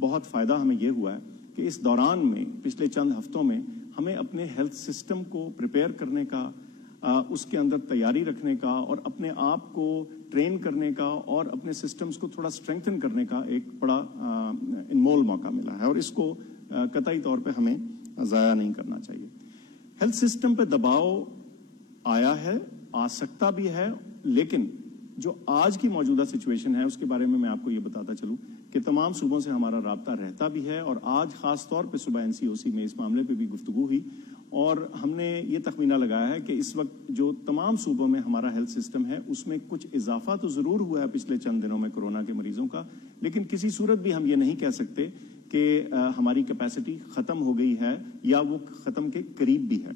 بہت فائدہ ہمیں یہ ہوا ہے کہ اس دوران میں پچھلے چند ہفتوں میں ہمیں اپنے ہیلتھ سسٹم کو پریپیئر کرنے کا, اس کے اندر تیاری رکھنے کا اور اپنے آپ کو ٹرین کرنے کا اور اپنے سسٹمز کو تھوڑا اسٹرینگتھن کرنے کا ایک بڑا انمول موقع ملا ہے اور اس کو قطعی طور پہ ہمیں ضائع نہیں کرنا چاہیے. ہیلتھ سسٹم پہ دباؤ آیا ہے, آ سکتا بھی ہے, لیکن جو آج کی موجودہ سچویشن ہے اس کے بارے میں آپ کو یہ بتاتا چلوں کہ تمام صوبوں سے ہمارا رابطہ رہتا بھی ہے اور آج خاص طور پہ صبح NCOC میں اس معاملے پہ بھی گفتگو ہوئی اور ہم نے یہ تخمینہ لگایا ہے کہ اس وقت جو تمام صوبوں میں ہمارا ہیلتھ سسٹم ہے اس میں کچھ اضافہ تو ضرور ہوا ہے پچھلے چند دنوں میں کورونا کے مریضوں کا, لیکن کسی صورت بھی ہم یہ نہیں کہہ سکتے کہ ہماری کیپیسٹی ختم ہو گئی ہے یا وہ ختم کے قریب بھی ہے.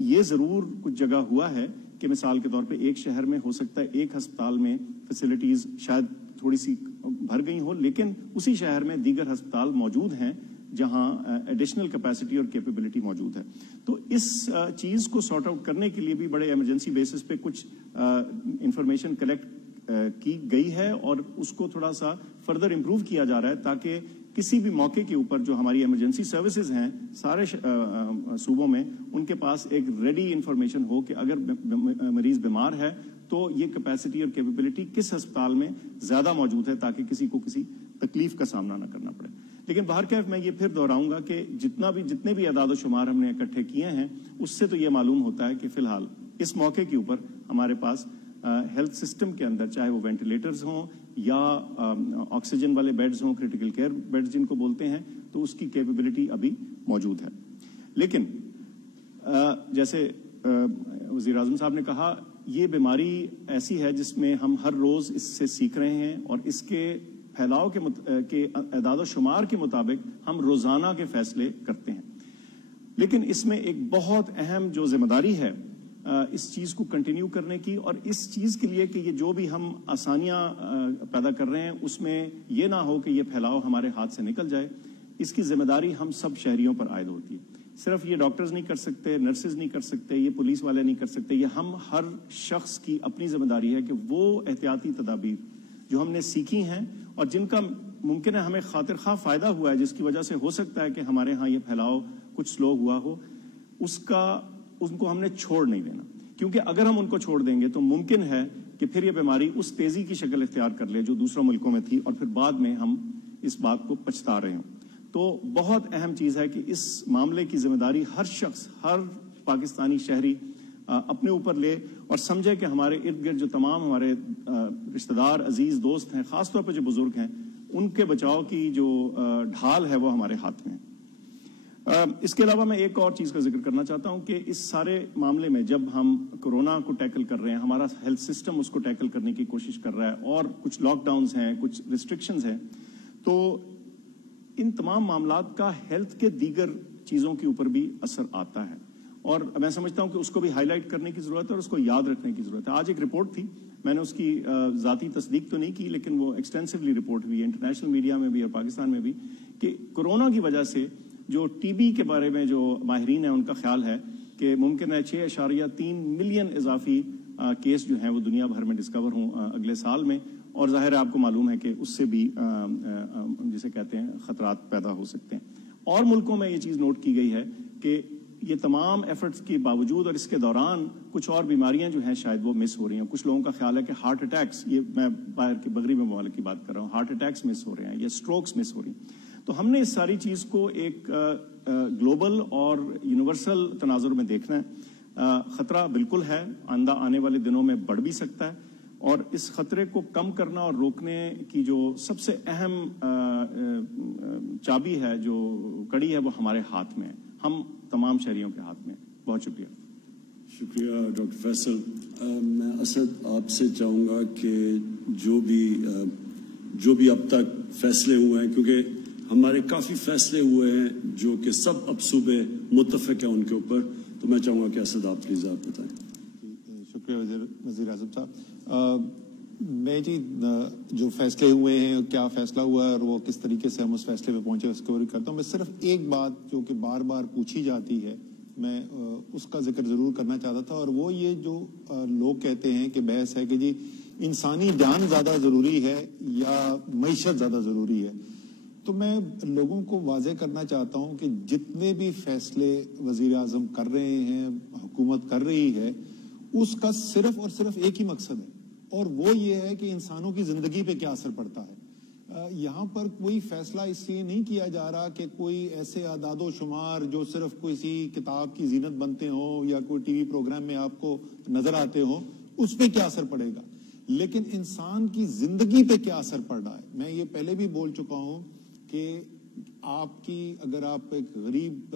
یہ ضرور کچھ جگہ ہوا ہے کہ مثال کے طور پہ ایک شہر میں ہو سکتا ہے ایک ہسپتال میں فیسلٹیز شاید تھوڑی سی بھر گئی ہوں, لیکن اسی شہر میں دیگر ہسپتال موجود ہیں جہاں ایڈیشنل کیپیسٹی اور کیپیبلٹی موجود ہے. تو اس چیز کو سارٹ آؤٹ کرنے کے لیے بھی بڑے ایمرجنسی بیسس پہ کچھ انفارمیشن کلیکٹ کی گئی ہے اور اس کو تھوڑا سا فردر امپروو کیا جا رہا ہے تاکہ کسی بھی موقع کے اوپر جو ہماری ایمرجنسی سروسز ہیں سارے صوبوں میں, ان کے پاس ایک ریڈی انفارمیشن ہو کہ اگر مریض بیمار ہے تو یہ کیپیسٹی اور کیپیبلٹی کس ہسپتال میں زیادہ موجود ہے تاکہ کسی کو کسی تکلیف کا سامنا نہ کرنا پڑے. لیکن باہرکیف میں یہ پھر دہراؤں گا کہ جتنے بھی اعداد و شمار ہم نے اکٹھے کیے ہیں اس سے تو یہ معلوم ہوتا ہے کہ فی الحال اس موقع کے اوپر ہمارے پاس ہیلتھ سسٹم کے اندر چاہے وہ وینٹیلیٹرز ہوں یا آکسیجن والے بیڈز ہوں, کریٹیکل کیئر بیڈز جن کو بولتے ہیں, تو اس کی کیپیبلٹی ابھی موجود ہے. لیکن جیسے وزیر اعظم صاحب نے کہا یہ بیماری ایسی ہے جس میں ہم ہر روز اس سے سیکھ رہے ہیں اور اس کے پھیلاؤ کے اعداد و شمار کے مطابق ہم روزانہ کے فیصلے کرتے ہیں. لیکن اس میں ایک بہت اہم جو ذمہ داری ہے اس چیز کو کنٹینیو کرنے کی، اور اس چیز کے لیے کہ یہ جو بھی ہم آسانیاں پیدا کر رہے ہیں اس میں یہ نہ ہو کہ یہ پھیلاؤ ہمارے ہاتھ سے نکل جائے. اس کی ذمہ داری ہم سب شہریوں پر عائد ہوتی ہے. صرف یہ ڈاکٹرز نہیں کر سکتے، نرسز نہیں کر سکتے، یہ پولیس والے نہیں کر سکتے. یہ ہم ہر شخص کی اپنی ذمہ داری ہے کہ وہ احتیاطی تدابیر جو ہم نے سیکھی ہیں اور جن کا ممکن ہے ہمیں خاطر خواہ فائدہ ہوا ہے، جس کی وجہ سے ہو سکتا ہے کہ ہمارے ہاں یہ پھیلاؤ کچھ سلو ہوا ہو، ان کو ہم نے چھوڑ نہیں دینا. کیونکہ اگر ہم ان کو چھوڑ دیں گے تو ممکن ہے کہ پھر یہ بیماری اس تیزی کی شکل اختیار کر لے جو دوسروں ملکوں میں تھی، اور پھر بعد میں ہم اس بات کو پچھتا رہے ہوں. تو بہت اہم چیز ہے کہ اس معاملے کی ذمہ داری ہر شخص، ہر پاکستانی شہری اپنے اوپر لے اور سمجھے کہ ہمارے ارد گرد جو تمام ہمارے رشتہ دار، عزیز، دوست ہیں، خاص طور پر جو بزرگ ہیں، ان کے بچاؤ کی جو ڈھال ہے وہ ہمارے ہاتھ میں ہے. اس کے علاوہ میں ایک اور چیز کا ذکر کرنا چاہتا ہوں کہ اس سارے معاملے میں جب ہم کورونا کو ٹیکل کر رہے ہیں، ہمارا ہیلتھ سسٹم اس کو ٹیکل کرنے کی کوشش کر رہا ہے اور کچھ لاک ڈاؤنز ہیں، کچھ ریسٹرکشنز ہیں، تو ان تمام معاملات کا ہیلتھ کے دیگر چیزوں کے اوپر بھی اثر آتا ہے. اور میں سمجھتا ہوں کہ اس کو بھی ہائی لائٹ کرنے کی ضرورت ہے اور اس کو یاد رکھنے کی ضرورت ہے. آج ایک رپورٹ تھی، میں نے اس کی ذاتی تصدیق تو نہیں کی، لیکن وہ ایکسٹینسولی رپورٹ ہوئی ہے انٹرنیشنل میڈیا میں بھی اور پاکستان میں بھی، کہ کورونا کی وجہ سے جو ٹی بی کے بارے میں جو ماہرین ہیں ان کا خیال ہے کہ ممکن ہے 6.3 ملین اضافی کیس جو ہیں وہ دنیا بھر میں ڈسکور ہوں اگلے سال میں. اور ظاہر ہے آپ کو معلوم ہے کہ اس سے بھی جسے کہتے ہیں خطرات پیدا ہو سکتے ہیں. اور ملکوں میں یہ چیز نوٹ کی گئی ہے کہ یہ تمام ایفرٹس کے باوجود اور اس کے دوران کچھ اور بیماریاں جو ہیں شاید وہ مس ہو رہی ہیں. کچھ لوگوں کا خیال ہے کہ ہارٹ اٹیکس، یہ میں باہر کے مغربی ممالک کی بات کر رہا ہوں، ہارٹ اٹیکس مس ہو رہے ہیں یا سٹروکس مس ہو رہی ہیں. تو ہم نے اس ساری چیز کو ایک گلوبل اور یونیورسل تناظر میں دیکھنا ہے. خطرہ بالکل ہے، آنے والے دنوں میں بڑھ بھی سکتا ہے، اور اس خطرے کو کم کرنا اور روکنے کی جو سب سے اہم چابی ہے، جو کڑی ہے، وہ ہمارے ہاتھ میں ہے، ہم تمام شہریوں کے ہاتھ میں ہے. بہت شکریہ. شکریہ ڈاکٹر فیصل. میں اسد آپ سے چاہوں گا کہ جو بھی اب تک فیصلے ہوئے ہیں، کیونکہ ہمارے کافی فیصلے ہوئے ہیں جو کہ سب اب صوبے متفق ہیں ان کے اوپر، تو میں چاہوں گا کہ اسد آپ پلیز آپ بتائیں. شکریہ وزیر اعظم صاحب. میں جو فیصلے ہوئے ہیں، کیا فیصلہ ہوا ہے اور وہ کس طریقے سے ہم اس فیصلے پہ پہنچے اس کو کرتا ہوں. میں صرف ایک بات جو کہ بار بار پوچھی جاتی ہے، میں اس کا ذکر ضرور کرنا چاہتا تھا، اور وہ یہ جو لوگ کہتے ہیں کہ بحث ہے کہ جی انسانی جان زیادہ ضروری ہے یا معیشت زیادہ ضروری ہے. تو میں لوگوں کو واضح کرنا چاہتا ہوں کہ جتنے بھی فیصلے وزیر اعظم کر رہے ہیں، حکومت کر رہی ہے، اس کا صرف اور صرف ایک ہی مقصد ہے، اور وہ یہ ہے کہ انسانوں کی زندگی پہ کیا اثر پڑتا ہے. یہاں پر کوئی فیصلہ اس لیے نہیں کیا جا رہا کہ کوئی ایسے اعداد و شمار جو صرف کسی کتاب کی زینت بنتے ہوں یا کوئی ٹی وی پروگرام میں آپ کو نظر آتے ہوں، اس پہ کیا اثر پڑے گا، لیکن انسان کی زندگی پہ کیا اثر پڑ رہا ہے. میں یہ پہلے بھی بول چکا ہوں کہ اگر آپ ایک غریب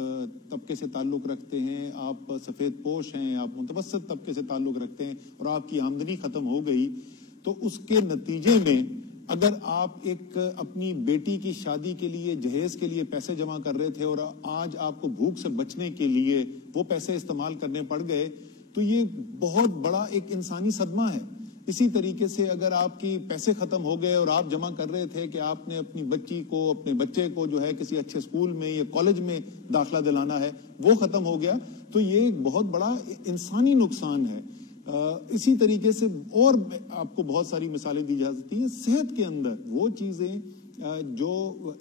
طبقے سے تعلق رکھتے ہیں، آپ سفید پوش ہیں، آپ متوسط طبقے سے تعلق رکھتے ہیں اور آپ کی آمدنی ختم ہو گئی، تو اس کے نتیجے میں اگر آپ ایک اپنی بیٹی کی شادی کے لیے، جہیز کے لیے پیسے جمع کر رہے تھے اور آج آپ کو بھوک سے بچنے کے لیے وہ پیسے استعمال کرنے پڑ گئے، تو یہ بہت بڑا ایک انسانی صدمہ ہے. اسی طریقے سے اگر آپ کی پیسے ختم ہو گئے اور آپ جمع کر رہے تھے کہ آپ نے اپنی بچی کو، اپنے بچے کو جو ہے کسی اچھے اسکول میں یا کالج میں داخلہ دلانا ہے، وہ ختم ہو گیا، تو یہ ایک بہت بڑا انسانی نقصان ہے. اسی طریقے سے اور آپ کو بہت ساری مثالیں دی جا سکتی ہیں. صحت کے اندر وہ چیزیں جو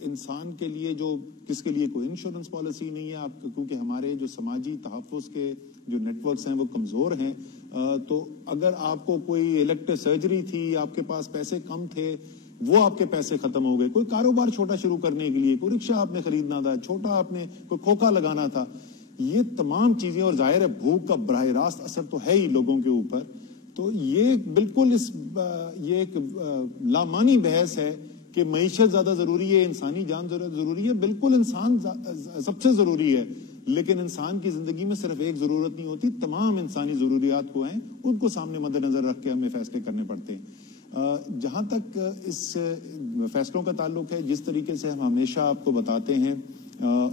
انسان کے لیے، جو کس کے لیے کوئی انشورنس پالیسی نہیں ہے، آپ کیونکہ ہمارے جو سماجی تحفظ کے جو نیٹ ورکس ہیں وہ کمزور ہیں، تو اگر آپ کو کوئی الیکٹیو سرجری تھی، آپ کے پاس پیسے کم تھے، وہ آپ کے پیسے ختم ہو گئے. کوئی کاروبار چھوٹا شروع کرنے کے لیے، کوئی رکشہ آپ نے خریدنا تھا، چھوٹا آپ نے کوئی کھوکا لگانا تھا، یہ تمام چیزیں، اور ظاہر ہے بھوک کا براہ راست اثر تو ہے ہی لوگوں کے اوپر. تو یہ بالکل یہ ایک لامانی بحث ہے کہ معیشت زیادہ ضروری ہے، انسانی جان ضروری ہے. بالکل انسان سب سے ضروری ہے، لیکن انسان کی زندگی میں صرف ایک ضرورت نہیں ہوتی، تمام انسانی ضروریات کو ہیں ان کو سامنے مد نظر رکھ کے ہمیں فیصلے کرنے پڑتے ہیں۔ جہاں تک اس فیصلوں کا تعلق ہے، جس طریقے سے ہم ہمیشہ آپ کو بتاتے ہیں،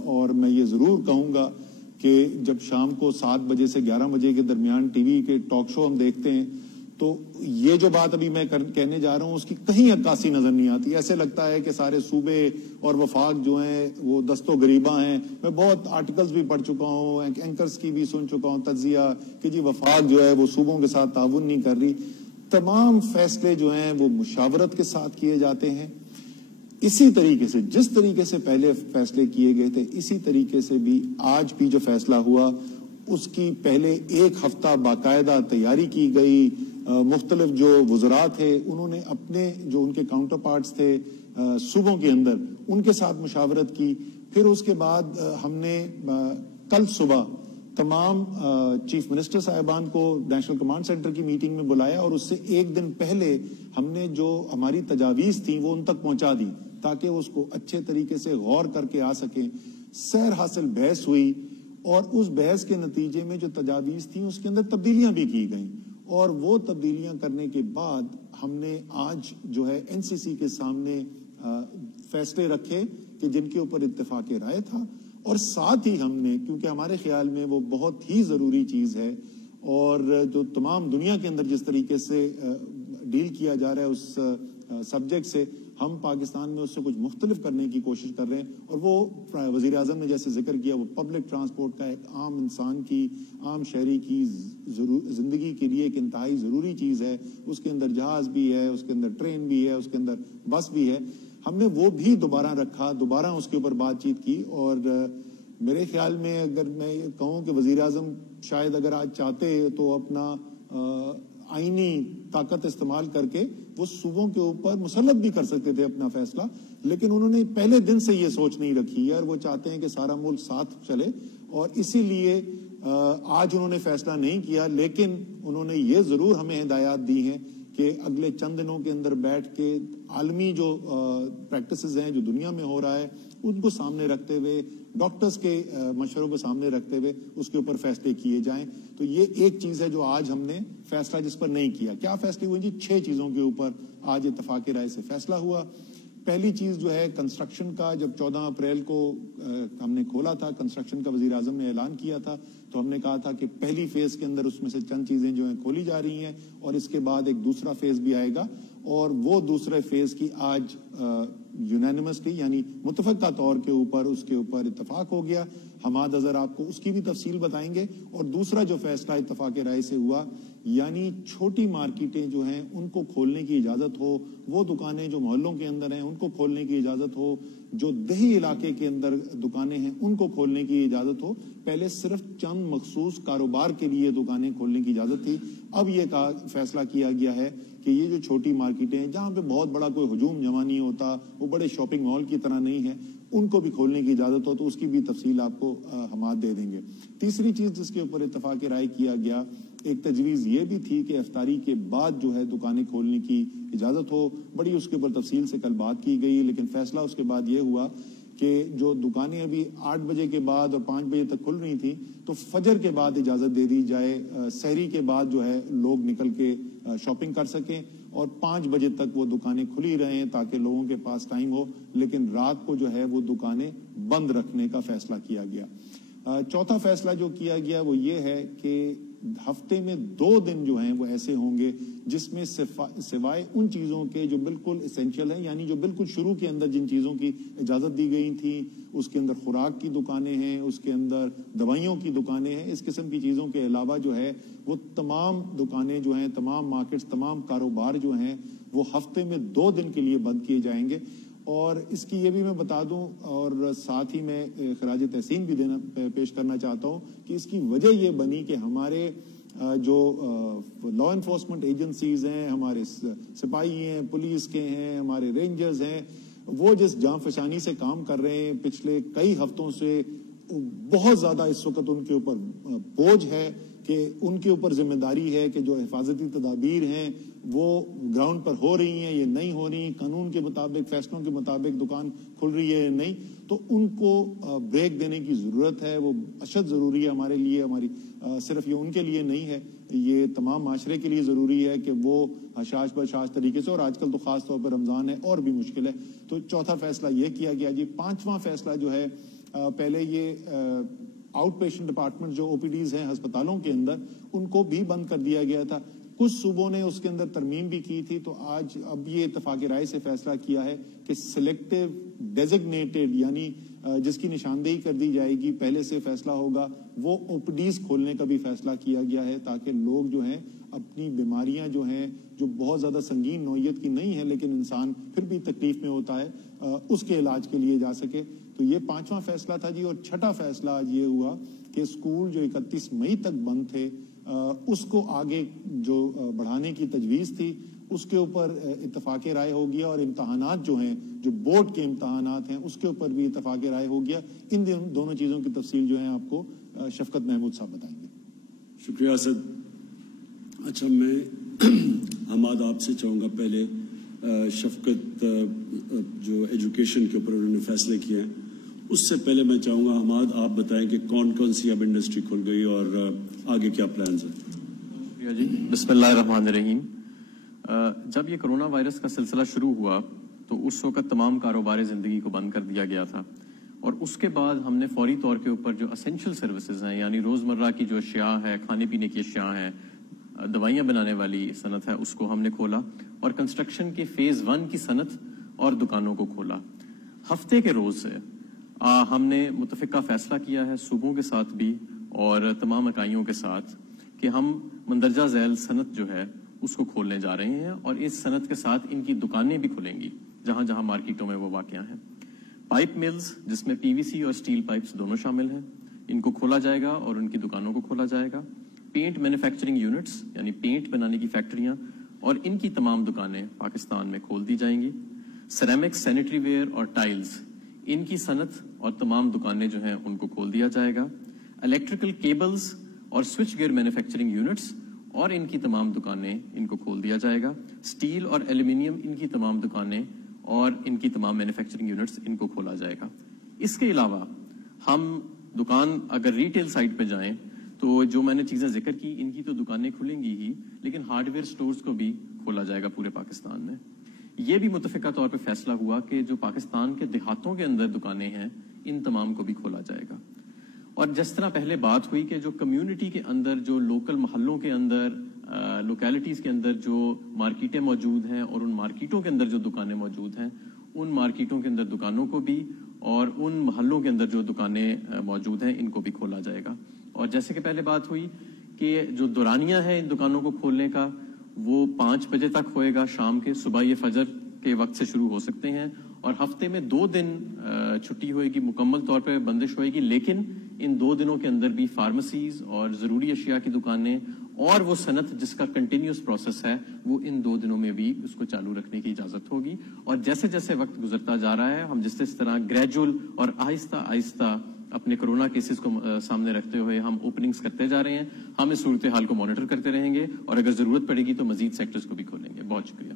اور میں یہ ضرور کہوں گا کہ جب شام کو 7 بجے سے 11 بجے کے درمیان ٹی وی کے ٹاک شو ہم دیکھتے ہیں تو یہ جو بات ابھی میں کہنے جا رہا ہوں اس کی کہیں عکاسی نظر نہیں آتی۔ ایسے لگتا ہے کہ سارے صوبے اور وفاق جو ہیں وہ دست و گریباں ہیں۔ میں بہت آرٹیکلز بھی پڑھ چکا ہوں، اینکرز کی بھی سن چکا ہوں تجزیہ کہ جی وفاق جو ہے وہ صوبوں کے ساتھ تعاون نہیں کر رہی۔ تمام فیصلے جو ہیں وہ مشاورت کے ساتھ کیے جاتے ہیں۔ اسی طریقے سے جس طریقے سے پہلے فیصلے کیے گئے تھے، اسی طریقے سے بھی آج بھی جو فیصلہ ہوا اس کی پہلے 1 ہفتہ باقاعدہ تیاری کی گئی۔ مختلف جو وزراء تھے انہوں نے اپنے جو ان کے کاؤنٹر پارٹس تھے صوبوں کے اندر ان کے ساتھ مشاورت کی۔ پھر اس کے بعد ہم نے کل صبح تمام چیف منسٹر صاحبان کو نیشنل کمانڈ سینٹر کی میٹنگ میں بلایا، اور اس سے 1 دن پہلے ہم نے جو ہماری تجاویز تھیں وہ ان تک پہنچا دی تاکہ اس کو اچھے طریقے سے غور کر کے آ سکیں۔ سیر حاصل بحث ہوئی، اور اس بحث کے نتیجے میں جو تجاویز تھیں اس کے اندر تبدیلیاں بھی کی گئیں، اور وہ تبدیلیاں کرنے کے بعد ہم نے آج جو ہے این سی سی کے سامنے فیصلے رکھے کہ جن کے اوپر اتفاق رائے تھا، اور ساتھ ہی ہم نے، کیونکہ ہمارے خیال میں وہ بہت ہی ضروری چیز ہے، اور جو تمام دنیا کے اندر جس طریقے سے ڈیل کیا جا رہا ہے اس سبجیکٹ سے، ہم پاکستان میں اس سے کچھ مختلف کرنے کی کوشش کر رہے ہیں، اور وہ وزیر اعظم نے جیسے ذکر کیا وہ پبلک ٹرانسپورٹ کا ایک عام انسان کی، عام شہری کی زندگی کے لیے ایک انتہائی ضروری چیز ہے۔ اس کے اندر جہاز بھی ہے، اس کے اندر ٹرین بھی ہے، اس کے اندر بس بھی ہے۔ ہم نے وہ بھی دوبارہ رکھا، دوبارہ اس کے اوپر بات چیت کی، اور میرے خیال میں اگر میں یہ کہوں کہ وزیر اعظم شاید اگر آج چاہتے تو اپنا آئینی طاقت استعمال کر کے وہ صوبوں کے اوپر مسلط بھی کر سکتے تھے اپنا فیصلہ، لیکن انہوں نے پہلے دن سے یہ سوچ نہیں رکھی ہے، اور وہ چاہتے ہیں کہ سارا ملک ساتھ چلے، اور اسی لیے آج انہوں نے فیصلہ نہیں کیا، لیکن انہوں نے یہ ضرور ہمیں ہدایات دی ہیں کہ اگلے چند دنوں کے اندر بیٹھ کے عالمی جو پریکٹسز ہیں جو دنیا میں ہو رہا ہے ان کو سامنے رکھتے ہوئے، ڈاکٹرز کے مشوروں کو سامنے رکھتے ہوئے اس کے اوپر فیصلے کیے جائیں۔ تو یہ ایک چیز ہے جو آج ہم نے فیصلہ جس پر نہیں کیا۔ کیا فیصلے ہوئے جی؟ 6 چیزوں کے اوپر آج اتفاق رائے سے فیصلہ ہوا۔ پہلی چیز جو ہے کنسٹرکشن کا، جب 14 اپریل کو ہم نے کھولا تھا کنسٹرکشن کا، وزیر اعظم نے اعلان کیا تھا، تو ہم نے کہا تھا کہ پہلی فیز کے اندر اس میں سے چند چیزیں جو ہیں کھولی جا رہی ہیں، اور اس کے بعد ایک دوسرا فیز بھی آئے گا، اور وہ دوسرے فیز کی آج یونینیمسلی یعنی متفقہ طور کے اوپر اس کے اوپر اتفاق ہو گیا۔ حماد اظہر آپ کو اس کی بھی تفصیل بتائیں گے۔ اور دوسرا جو فیصلہ اتفاق رائے سے ہوا، یعنی چھوٹی مارکیٹیں جو ہیں ان کو کھولنے کی اجازت ہو، وہ دکانیں جو محلوں کے اندر ہیں ان کو کھولنے کی اجازت ہو، جو دیہی علاقے کے اندر دکانیں ہیں ان کو کھولنے کی اجازت ہو۔ پہلے صرف چند مخصوص کاروبار کے لیے دکانیں کھولنے کی اجازت تھی، اب یہ فیصلہ کیا گیا ہے کہ یہ جو چھوٹی مارکیٹیں ہیں جہاں پہ بہت بڑا کوئی ہجوم جمع نہیں ہوتا، وہ بڑے شاپنگ مال کی طرح نہیں ہے، ان کو بھی کھولنے کی اجازت ہو، تو اس کی بھی تفصیل آپ کو حماد دے دیں گے۔ تیسری چیز جس کے اوپر اتفاق رائے کیا گیا، ایک تجویز یہ بھی تھی کہ افطاری کے بعد جو ہے دکانیں کھولنے کی اجازت ہو، بڑی اس کے اوپر تفصیل سے کل بات کی گئی، لیکن فیصلہ اس کے بعد یہ ہوا کہ جو دکانیں ابھی 8 بجے کے بعد اور 5 بجے تک کھل رہی تھیں تو فجر کے بعد اجازت دے دی جائے، سحری کے بعد جو ہے لوگ نکل کے شاپنگ کر سکیں، اور 5 بجے تک وہ دکانیں کھلی رہیں تاکہ لوگوں کے پاس ٹائم ہو، لیکن رات کو جو ہے وہ دکانیں بند رکھنے کا فیصلہ کیا گیا۔ چوتھا فیصلہ جو کیا گیا وہ یہ ہے کہ ہفتے میں 2 دن جو ہیں وہ ایسے ہوں گے جس میں سوائے ان چیزوں کے جو بالکل اسینشیل ہیں، یعنی جو بالکل شروع کے اندر جن چیزوں کی اجازت دی گئی تھی، اس کے اندر خوراک کی دکانیں ہیں، اس کے اندر دوائیوں کی دکانیں ہیں، اس قسم کی چیزوں کے علاوہ جو ہے وہ تمام دکانیں جو ہیں، تمام مارکیٹس، تمام کاروبار جو ہیں وہ ہفتے میں 2 دن کے لیے بند کیے جائیں گے۔ اور اس کی یہ بھی میں بتا دوں، اور ساتھ ہی میں خراج تحسین بھی پیش کرنا چاہتا ہوں کہ اس کی وجہ یہ بنی کہ ہمارے جو لا انفورسمنٹ ایجنسیز ہیں، ہمارے سپاہی ہیں، پولیس کے ہیں، ہمارے رینجرز ہیں، وہ جس جاں فشانی سے کام کر رہے ہیں پچھلے کئی ہفتوں سے بہت زیادہ اس وقت ان کے اوپر بوجھ ہے کہ ان کے اوپر ذمہ داری ہے کہ جو حفاظتی تدابیر ہیں وہ گراؤنڈ پر ہو رہی ہیں یا نہیں ہو رہی، قانون کے مطابق، فیصلوں کے مطابق دکان کھل رہی ہے یا نہیں، تو ان کو بریک دینے کی ضرورت ہے. وہ اشد ضروری ہے ہمارے لیے، ہماری صرف یہ ان کے لیے نہیں ہے، یہ تمام معاشرے کے لیے ضروری ہے کہ وہ حشاش بشاش طریقے سے، اور آج کل تو خاص طور پر رمضان ہے اور بھی مشکل ہے. تو چوتھا فیصلہ یہ کیا گیا جی. پانچواں فیصلہ جو ہے، پہلے یہ آؤٹ پیشنٹ ڈپارٹمنٹ جو او پی ڈیز ہیں ہسپتالوں کے اندر، ان کو بھی بند کر دیا گیا تھا. کچھ صوبوں نے اس کے اندر ترمیم بھی کی تھی. تو آج اب یہ اتفاق رائے سے فیصلہ کیا ہے کہ سلیکٹو ڈیزگنیٹڈ، یعنی جس کی نشاندہی کر دی جائے گی، پہلے سے فیصلہ ہوگا، وہ او پی ڈیز کھولنے کا بھی فیصلہ کیا گیا ہے، تاکہ لوگ جو ہیں اپنی بیماریاں جو ہیں، جو بہت زیادہ سنگین نوعیت کی نہیں ہے لیکن انسان پھر بھی تکلیف میں ہوتا ہے، اس کے علاج کے لیے جا سکے. تو یہ پانچواں فیصلہ تھا جی. اور چھٹا فیصلہ آج یہ ہوا کہ اسکول جو 31 مئی تک بند تھے، اس کو آگے جو بڑھانے کی تجویز تھی، اس کے اوپر اتفاق رائے ہو گیا. اور امتحانات جو ہیں، جو بورڈ کے امتحانات ہیں، اس کے اوپر بھی اتفاق رائے ہو گیا. ان دونوں چیزوں کی تفصیل جو ہے آپ کو شفقت محمود صاحب بتائیں گے. شکریہ اسد. اچھا، میں حماد آپ سے چاہوں گا پہلے شفقت جو ایجوکیشن کے اوپر انہوں نے فیصلے کیے ہیں، اس سے پہلے میں چاہوں گا حماد آپ بتائیں کہ کون کون سی اب انڈسٹری کھل گئی اور آگے کیا پلانز ہیں. شکریہ جی. بسم اللہ الرحمن الرحیم. جب یہ کرونا وائرس کا سلسلہ شروع ہوا تو اس وقت تمام کاروبار زندگی کو بند کر دیا گیا تھا، اور اس کے بعد ہم نے فوری طور کے اوپر جو اسینشل سروسز ہیں، یعنی روزمرہ کی جو اشیاء ہے، کھانے پینے کی اشیاء ہیں، دوائیاں بنانے والی صنعت ہے، اس کو ہم نے کھولا، اور کنسٹرکشن کے فیز 1 کی صنعت اور دکانوں کو کھولا. ہفتے کے روز سے ہم نے متفقہ فیصلہ کیا ہے صوبوں کے ساتھ بھی اور تمام اکائیوں کے ساتھ کہ ہم مندرجہ ذیل صنعت جو ہے اس کو کھولنے جا رہے ہیں، اور اس صنعت کے ساتھ ان کی دکانیں بھی کھلیں گی جہاں جہاں مارکیٹوں میں وہ واقع ہیں. پائپ ملز، جس میں پی وی سی اور سٹیل پائپس دونوں شامل ہیں، ان کو کھولا جائے گا اور ان کی دکانوں کو کھولا جائے گا. پینٹ مینوفیکچرنگ یونٹس، یعنی پینٹ بنانے کی فیکٹریاں، اور ان کی تمام دکانیں پاکستان میں کھول دی جائیں گی. سیرامکس، سینیٹری ویئر اور ٹائلز، ان کی صنعت اور تمام دکانیں جو ہیں ان کو کھول دیا جائے گا. الیکٹریکل کیبلز اور سوئچ گیئر مینوفیکچرنگ یونٹس اور ان کی تمام دکانیں، ان کو کھول دیا جائے گا. اسٹیل اور ایلومینیم، ان کی تمام دکانیں اور ان کی تمام مینوفیکچرنگ یونٹس، ان کو کھولا جائے گا. اس کے علاوہ ہم دکان اگر ریٹیل سائٹ پہ جائیں تو جو میں نے چیزیں ذکر کی، ان کی تو دکانیں کھلیں گی ہی، لیکن ہارڈ ویئر سٹورز کو بھی کھولا جائے گا پورے پاکستان میں. یہ بھی متفقہ طور پہ فیصلہ ہوا کہ جو پاکستان کے دیہاتوں کے اندر دکانیں ہیں، ان تمام کو بھی کھولا جائے گا. اور جس طرح پہلے بات ہوئی کہ جو کمیونٹی کے اندر، جو لوکل محلوں کے اندر، لوکیلٹیز کے اندر جو مارکیٹیں موجود ہیں اور ان مارکیٹوں کے اندر جو دکانیں موجود ہیں، ان مارکیٹوں کے اندر دکانوں کو بھی اور ان محلوں کے اندر جو دکانیں موجود ہیں ان کو بھی کھولا جائے گا. اور جیسے کہ پہلے بات ہوئی کہ جو دورانیہ ہے ان دکانوں کو کھولنے کا، وہ 5 بجے تک ہوئے گا شام کے. صبح یہ فجر کے وقت سے شروع ہو سکتے ہیں، اور ہفتے میں 2 دن چھٹی ہوئے گی، مکمل طور پہ بندش ہوئے گی. لیکن ان 2 دنوں کے اندر بھی فارمیسیز اور ضروری اشیاء کی دکانیں اور وہ صنعت جس کا کنٹینیوس پروسیس ہے، وہ ان 2 دنوں میں بھی اس کو چالو رکھنے کی اجازت ہوگی. اور جیسے جیسے وقت گزرتا جا رہا ہے، ہم جس طرح گریجول اور آہستہ آہستہ اپنے کرونا کیسز کو سامنے رکھتے ہوئے ہم اوپننگز کرتے جا رہے ہیں، ہم اس صورتحال کو مانیٹر کرتے رہیں گے، اور اگر ضرورت پڑے گی تو مزید سیکٹرز کو بھی کھولیں گے. بہت شکریہ.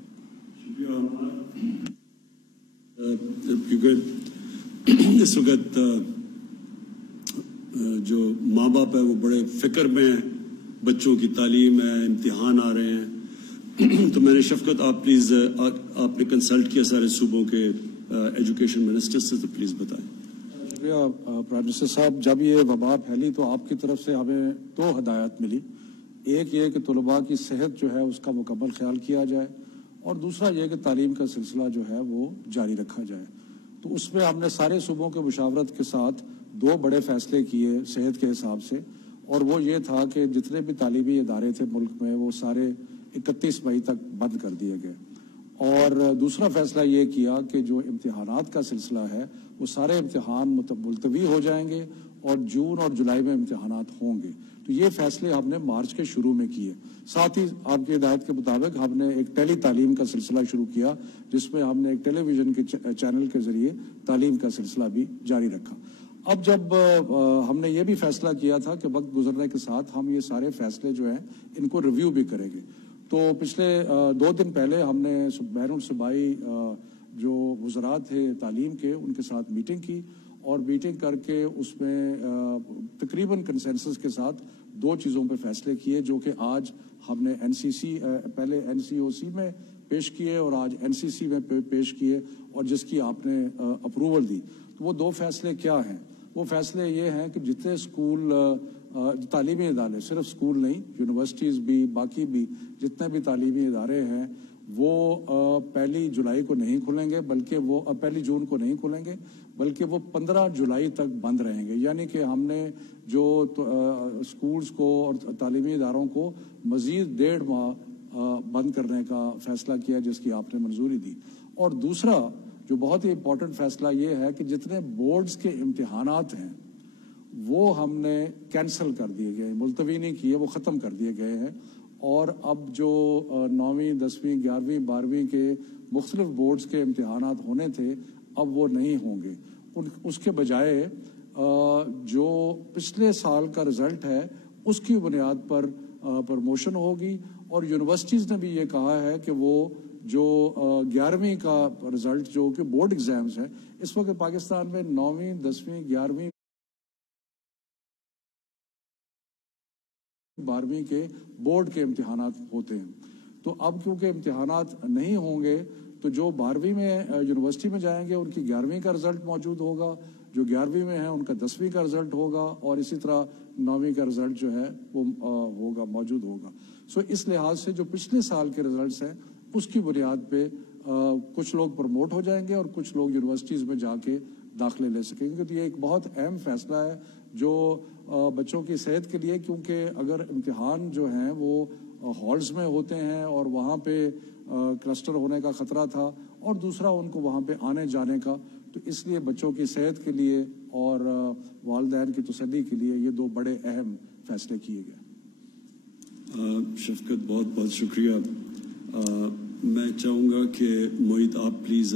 کیونکہ اس وقت جو ماں باپ ہے وہ بڑے فکر میں ہیں، بچوں کی تعلیم ہے، امتحان آ رہے ہیں، تو میں نے شفقت، آپ پلیز، آپ نے کنسلٹ کیا سارے صوبوں کے ایجوکیشن منسٹر سے، تو پلیز بتائیں. شکریہ پرائم منسٹر صاحب. جب یہ وبا پھیلی تو آپ کی طرف سے ہمیں 2 ہدایات ملی. ایک یہ کہ طلباء کی صحت جو ہے اس کا مکمل خیال کیا جائے، اور دوسرا یہ کہ تعلیم کا سلسلہ جو ہے وہ جاری رکھا جائے. تو اس میں ہم نے سارے صوبوں کے مشاورت کے ساتھ 2 بڑے فیصلے کیے صحت کے حساب سے، اور وہ یہ تھا کہ جتنے بھی تعلیمی ادارے تھے ملک میں وہ سارے 31 مئی تک بند کر دیے گئے. اور دوسرا فیصلہ یہ کیا کہ جو امتحانات کا سلسلہ ہے وہ سارے امتحان ملتوی ہو جائیں گے، اور جون اور جولائی میں امتحانات ہوں گے. تو یہ فیصلے ہم نے مارچ کے شروع میں کیے. ساتھ ہی آپ کی ہدایت کے مطابق ہم نے ایک ٹیلی تعلیم کا سلسلہ شروع کیا، جس میں ہم نے ایک ٹیلی ویژن کے چینل کے ذریعے تعلیم کا سلسلہ بھی جاری رکھا. اب جب ہم نے یہ بھی فیصلہ کیا تھا کہ وقت گزرنے کے ساتھ ہم یہ سارے فیصلے جو ہیں ان کو ریویو بھی کریں گے، تو پچھلے 2 دن پہلے ہم نے بین الصوبائی جو وزراء تھے تعلیم کے ان کے ساتھ میٹنگ کی، اور میٹنگ کر کے اس میں تقریباً کنسنسس کے ساتھ 2 چیزوں پہ فیصلے کیے، جو کہ آج ہم نے پہلے NCOC میں پیش کیے اور آج NCC میں پیش کیے، اور جس کی آپ نے اپروول دی۔ تو وہ 2 فیصلے کیا ہیں؟ وہ فیصلے یہ ہیں کہ جتنے اسکول تعلیمی ادارے، صرف اسکول نہیں، یونیورسٹیز بھی، باقی بھی جتنے بھی تعلیمی ادارے ہیں، وہ 1 جولائی کو نہیں کھلیں گے، بلکہ وہ 1 جون کو نہیں کھلیں گے، بلکہ وہ 15 جولائی تک بند رہیں گے۔ یعنی کہ ہم نے جو اسکولز کو اور تعلیمی اداروں کو مزید 1.5 ماہ بند کرنے کا فیصلہ کیا، جس کی آپ نے منظوری دی۔ اور دوسرا جو بہت ہی امپورٹنٹ فیصلہ یہ ہے کہ جتنے بورڈز کے امتحانات ہیں وہ ہم نے کینسل کر دیے گئے، ملتوی نہیں کیے، وہ ختم کر دیے گئے ہیں، اور اب جو 9ویں 10ویں 11ویں 12ویں کے مختلف بورڈز کے امتحانات ہونے تھے اب وہ نہیں ہوں گے۔ اس کے بجائے جو پچھلے سال کا رزلٹ ہے اس کی بنیاد پر پروموشن ہوگی، اور یونیورسٹیز نے بھی یہ کہا ہے کہ وہ جو 11ویں کا رزلٹ جو کہ بورڈ ایگزامز ہیں، اس وقت پاکستان میں 9ویں 10ویں 11ویں 12ویں کے بورڈ کے امتحانات ہوتے ہیں، تو اب کیونکہ امتحانات نہیں ہوں گے تو جو 12ویں میں یونیورسٹی میں جائیں گے ان کی 11ویں کا رزلٹ موجود ہوگا، جو 11ویں میں ہیں ان کا 10ویں کا رزلٹ ہوگا، اور اسی طرح 9ویں کا رزلٹ جو ہے وہ موجود ہوگا۔ سو اس لحاظ سے جو پچھلے سال کے رزلٹس ہیں اس کی بنیاد پہ کچھ لوگ پروموٹ ہو جائیں گے اور کچھ لوگ یونیورسٹیز میں جا کے داخلے لے سکیں گے۔ تو یہ ایک بہت اہم فیصلہ ہے جو بچوں کی صحت کے لیے، کیونکہ اگر امتحان جو ہیں وہ ہالز میں ہوتے ہیں اور وہاں پہ کلسٹر ہونے کا خطرہ تھا، اور دوسرا ان کو وہاں پہ آنے جانے کا، تو اس لیے بچوں کی صحت کے لیے اور والدین کی تسلی کے لیے یہ 2 بڑے اہم فیصلے کیے گئے۔ شفقت بہت بہت شکریہ۔ میں چاہوں گا کہ معید آپ پلیز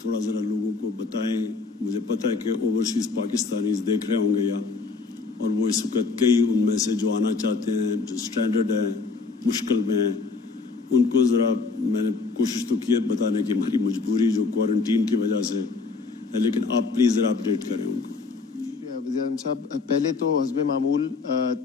تھوڑا ذرا لوگوں کو بتائیں، مجھے پتہ ہے کہ اوورسیز پاکستانیز دیکھ رہے ہوں گے اور وہ اس وقت کئی ان میں سے جو آنا چاہتے ہیں، جو سٹینڈرڈ ہیں، مشکل میں ہیں، ان کو ذرا میں نے کوشش تو کی ہے بتانے کی، ہماری مجبوری جو کوارنٹین کی وجہ سے ہے، لیکن آپ پلیز ذرا اپڈیٹ کریں ان کو۔ وزیر اعظم صاحب، پہلے تو حسب معمول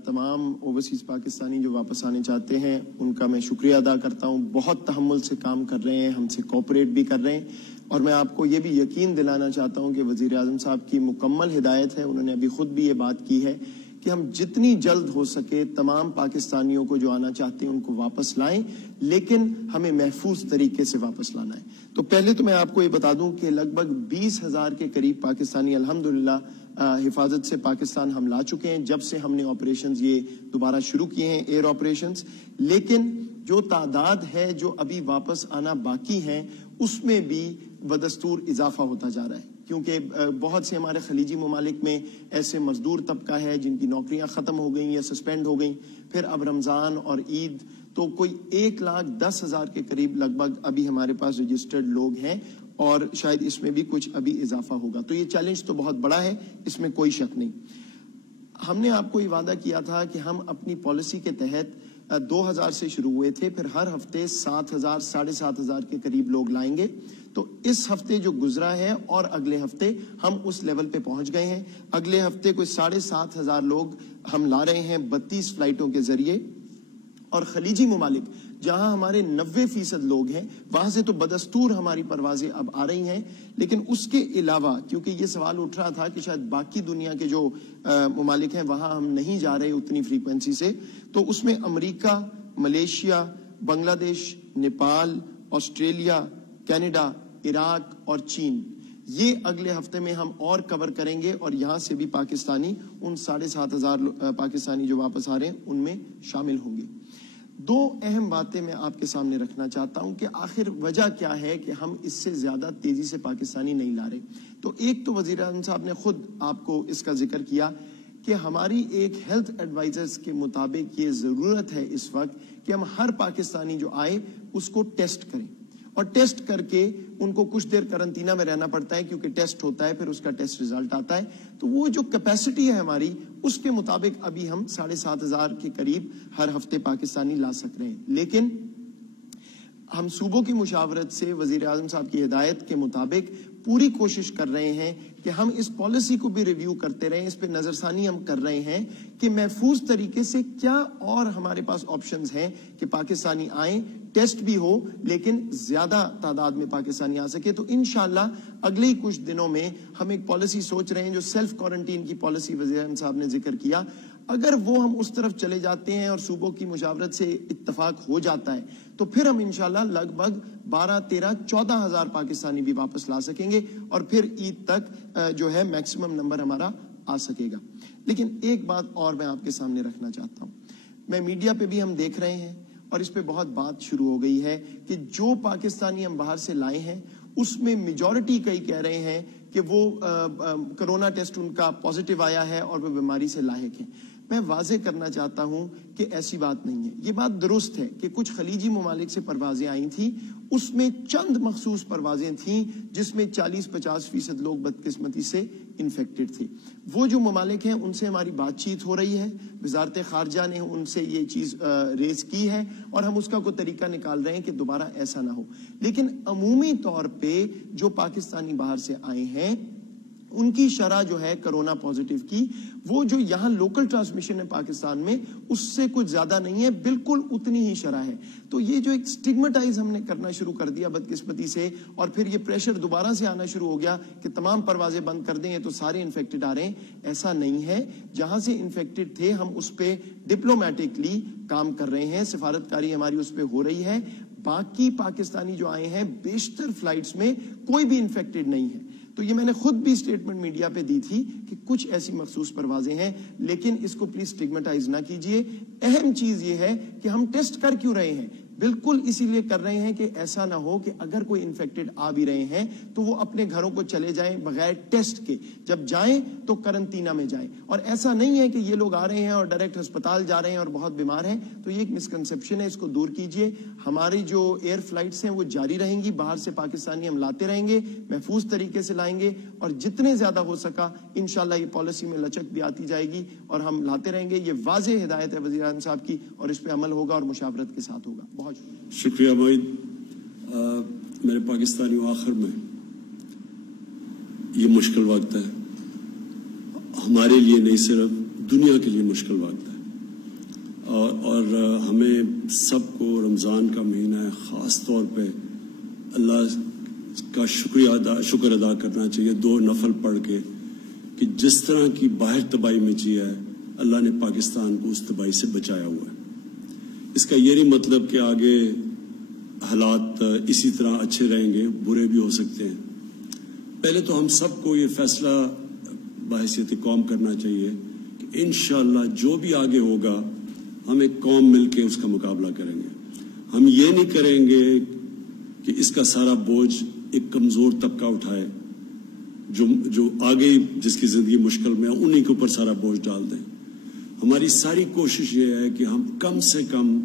تمام اوورسیز پاکستانی جو واپس آنے چاہتے ہیں ان کا میں شکریہ ادا کرتا ہوں، بہت تحمل سے کام کر رہے ہیں، ہم سے کوآپریٹ بھی کر رہے ہیں، اور میں آپ کو یہ بھی یقین دلانا چاہتا ہوں کہ وزیر اعظم صاحب کی مکمل ہدایت ہے، انہوں نے ابھی خود بھی یہ بات کی ہے کہ ہم جتنی جلد ہو سکے تمام پاکستانیوں کو جو آنا چاہتے ہیں ان کو واپس لائیں، لیکن ہمیں محفوظ طریقے سے واپس لانا ہے۔ تو پہلے تو میں آپ کو یہ بتا دوں کہ لگ بھگ 20,000 کے قریب پاکستانی الحمدللہ حفاظت سے پاکستان ہم لا چکے ہیں جب سے ہم نے آپریشنز یہ دوبارہ شروع کیے ہیں، ایئر آپریشنز، لیکن جو تعداد ہے جو ابھی واپس آنا باقی ہیں اس میں بھی بدستور اضافہ ہوتا جا رہا ہے، کیونکہ بہت سے ہمارے خلیجی ممالک میں ایسے مزدور طبقہ ہے جن کی نوکریاں ختم ہو گئیں یا سسپینڈ ہو گئیں، پھر اب رمضان اور عید، تو کوئی 1,10,000 کے قریب لگ بھگ ابھی ہمارے پاس رجسٹرڈ لوگ ہیں، اور شاید اس میں بھی کچھ ابھی اضافہ ہوگا۔ تو یہ چیلنج تو بہت بڑا ہے، اس میں کوئی شک نہیں۔ ہم نے آپ کو یہ وعدہ کیا تھا کہ ہم اپنی پالیسی کے تحت 2,000 سے شروع ہوئے تھے، پھر ہر ہفتے 7,000 7,500 کے قریب لوگ لائیں گے۔ تو اس ہفتے جو گزرا ہے اور اگلے ہفتے ہم اس لیول پہ پہنچ گئے ہیں۔ اگلے ہفتے کوئی 7,500 لوگ ہم لا رہے ہیں 32 فلائٹوں کے ذریعے، اور خلیجی ممالک جہاں ہمارے 90% لوگ ہیں وہاں سے تو بدستور ہماری پروازیں اب آ رہی ہیں، لیکن اس کے علاوہ کیونکہ یہ سوال اٹھ رہا تھا کہ شاید باقی دنیا کے جو ممالک ہیں وہاں ہم نہیں جا رہے اتنی فریکوینسی سے، تو اس میں امریکہ، ملیشیا، بنگلہ دیش، نیپال، آسٹریلیا، کینیڈا، عراق اور چین، یہ اگلے ہفتے میں ہم اور کور کریں گے، اور یہاں سے بھی پاکستانی ان 7,500 پاکستانی جو واپس آ رہے ہیں ان میں شامل ہوں گے۔ 2 اہم باتیں میں آپ کے سامنے رکھنا چاہتا ہوں کہ آخر وجہ کیا ہے کہ ہم اس سے زیادہ تیزی سے پاکستانی نہیں لا رہے۔ تو ایک تو وزیر اعظم صاحب نے خود آپ کو اس کا ذکر کیا کہ ہماری ایک ہیلتھ ایڈوائزرز کے مطابق یہ ضرورت ہے اس وقت کہ ہم ہر پاکستانی جو آئے اس کو ٹیسٹ کریں، اور ٹیسٹ کر کے ان کو کچھ دیر کرنٹینہ میں رہنا پڑتا ہے کیونکہ ٹیسٹ ہوتا ہے، پھر اس کا ٹیسٹ ریزلٹ آتا ہے. تو وہ جو کیپیسٹی ہے ہماری، اس کے مطابق ابھی ہم 7,500 کے قریب ہر ہفتے پاکستانی لا سک رہے ہیں. لیکن ہم صوبوں کی مشاورت سے وزیر اعظم صاحب کی ہدایت کے مطابق پوری کوشش کر رہے ہیں کہ ہم اس پالیسی کو بھی ریویو کرتے رہیں، اس پہ نظر ثانی ہم کر رہے ہیں کہ محفوظ طریقے سے کیا اور ہمارے پاس آپشنز ہیں کہ پاکستانی آئیں، ٹیسٹ بھی ہو لیکن زیادہ تعداد میں پاکستانی آ سکے. تو انشاءاللہ اگلے ہی کچھ دنوں میں ہم ایک پالیسی سوچ رہے ہیں، جو سیلف کوارنٹین کی پالیسی وزیر اعظم صاحب نے ذکر کیا. اگر وہ ہم اس طرف چلے جاتے ہیں اور صوبوں کی مشاورت سے اتفاق ہو جاتا ہے تو پھر ہم انشاءاللہ لگ بھگ 12, 13, 14,000 پاکستانی بھی واپس لا سکیں گے اور پھر عید تک جو ہے میکسیمم نمبر ہمارا آ سکے گا. لیکن ایک بات اور میں آپ کے سامنے رکھنا چاہتا ہوں. میں میڈیا پہ بھی ہم دیکھ رہے ہیں اور اس پہ بہت بات شروع ہو گئی ہے کہ جو پاکستانی ہم باہر سے لائے ہیں اس میں میجورٹی کئی کہہ رہے ہیں کہ وہ کرونا ٹیسٹ ان کا پازیٹیو آیا ہے اور وہ بیماری سے لاحق ہیں. میں واضح کرنا چاہتا ہوں کہ ایسی بات نہیں ہے. یہ بات درست ہے کہ کچھ خلیجی ممالک سے پروازیں آئی تھیں، اس میں چند مخصوص پروازیں تھیں جس میں 40-50% لوگ بدقسمتی سے انفیکٹڈ تھے. وہ جو ممالک ہیں ان سے ہماری بات چیت ہو رہی ہے، وزارت خارجہ نے ان سے یہ چیز ریز کی ہے اور ہم اس کا کوئی طریقہ نکال رہے ہیں کہ دوبارہ ایسا نہ ہو. لیکن عمومی طور پہ جو پاکستانی باہر سے آئے ہیں ان کی شرح جو ہے کرونا پازیٹیو کی، وہ جو یہاں لوکل ٹرانسمیشن ہے پاکستان میں اس سے کچھ زیادہ نہیں ہے، بالکل اتنی ہی شرح ہے. تو یہ جو ایک سٹگمیٹائز ہم نے کرنا شروع کر دیا بدقسمتی سے، اور پھر یہ پریشر دوبارہ سے آنا شروع ہو گیا کہ تمام پروازیں بند کر دیں تو سارے انفیکٹڈ آ رہے ہیں. ایسا نہیں ہے. جہاں سے انفیکٹڈ تھے ہم اس پہ ڈپلومیٹکلی کام کر رہے ہیں، سفارتکاری ہماری اس پہ ہو رہی ہے. باقی پاکستانی جو آئے ہیں بیشتر فلائٹس میں کوئی بھی انفیکٹڈ نہیں ہے. تو یہ میں نے خود بھی سٹیٹمنٹ میڈیا پہ دی تھی کہ کچھ ایسی مخصوص پروازیں ہیں، لیکن اس کو پلیز سٹگمیٹائز نہ کیجئے. اہم چیز یہ ہے کہ ہم ٹیسٹ کر کیوں رہے ہیں؟ بالکل اسی لیے کر رہے ہیں کہ ایسا نہ ہو کہ اگر کوئی انفیکٹڈ آ بھی رہے ہیں تو وہ اپنے گھروں کو چلے جائیں بغیر ٹیسٹ کے. جب جائیں تو کرنٹینہ میں جائیں. اور ایسا نہیں ہے کہ یہ لوگ آ رہے ہیں اور ڈائریکٹ ہسپتال جا رہے ہیں اور بہت بیمار ہیں. تو یہ ایک مسکنسیپشن ہے، اس کو دور کیجئے. ہماری جو ایئر فلائٹس ہیں وہ جاری رہیں گی، باہر سے پاکستانی ہم لاتے رہیں گے، محفوظ طریقے سے لائیں گے اور جتنے زیادہ ہو سکا انشاءاللہ یہ پالیسی میں لچک بھی آتی جائے گی اور ہم لاتے رہیں گے. یہ واضح ہدایت ہے وزیر اعظم صاحب کی اور اس پہ عمل ہوگا اور مشاورت کے ساتھ ہوگا. بہت شکریہ معید. میرے پاکستانیوں، آخر میں یہ مشکل وقت ہے ہمارے لیے، نہیں صرف دنیا کے لیے مشکل وقت ہے. اور ہمیں سب کو رمضان کا مہینہ ہے، خاص طور پہ اللہ کا شکر ادا کرنا چاہیے 2 نفل پڑھ کے کہ جس طرح کی باہر تباہی میں جیا ہے اللہ نے پاکستان کو اس تباہی سے بچایا ہوا ہے. اس کا یہ نہیں مطلب کہ آگے حالات اسی طرح اچھے رہیں گے، برے بھی ہو سکتے ہیں. پہلے تو ہم سب کو یہ فیصلہ بحیثیت قوم کرنا چاہیے کہ انشاءاللہ جو بھی آگے ہوگا ہم ایک قوم مل کے اس کا مقابلہ کریں گے. ہم یہ نہیں کریں گے کہ اس کا سارا بوجھ ایک کمزور طبقہ اٹھائے جو آگے جس کی زندگی مشکل میں ہے انہی کے اوپر سارا بوجھ ڈال دیں. ہماری ساری کوشش یہ ہے کہ ہم کم سے کم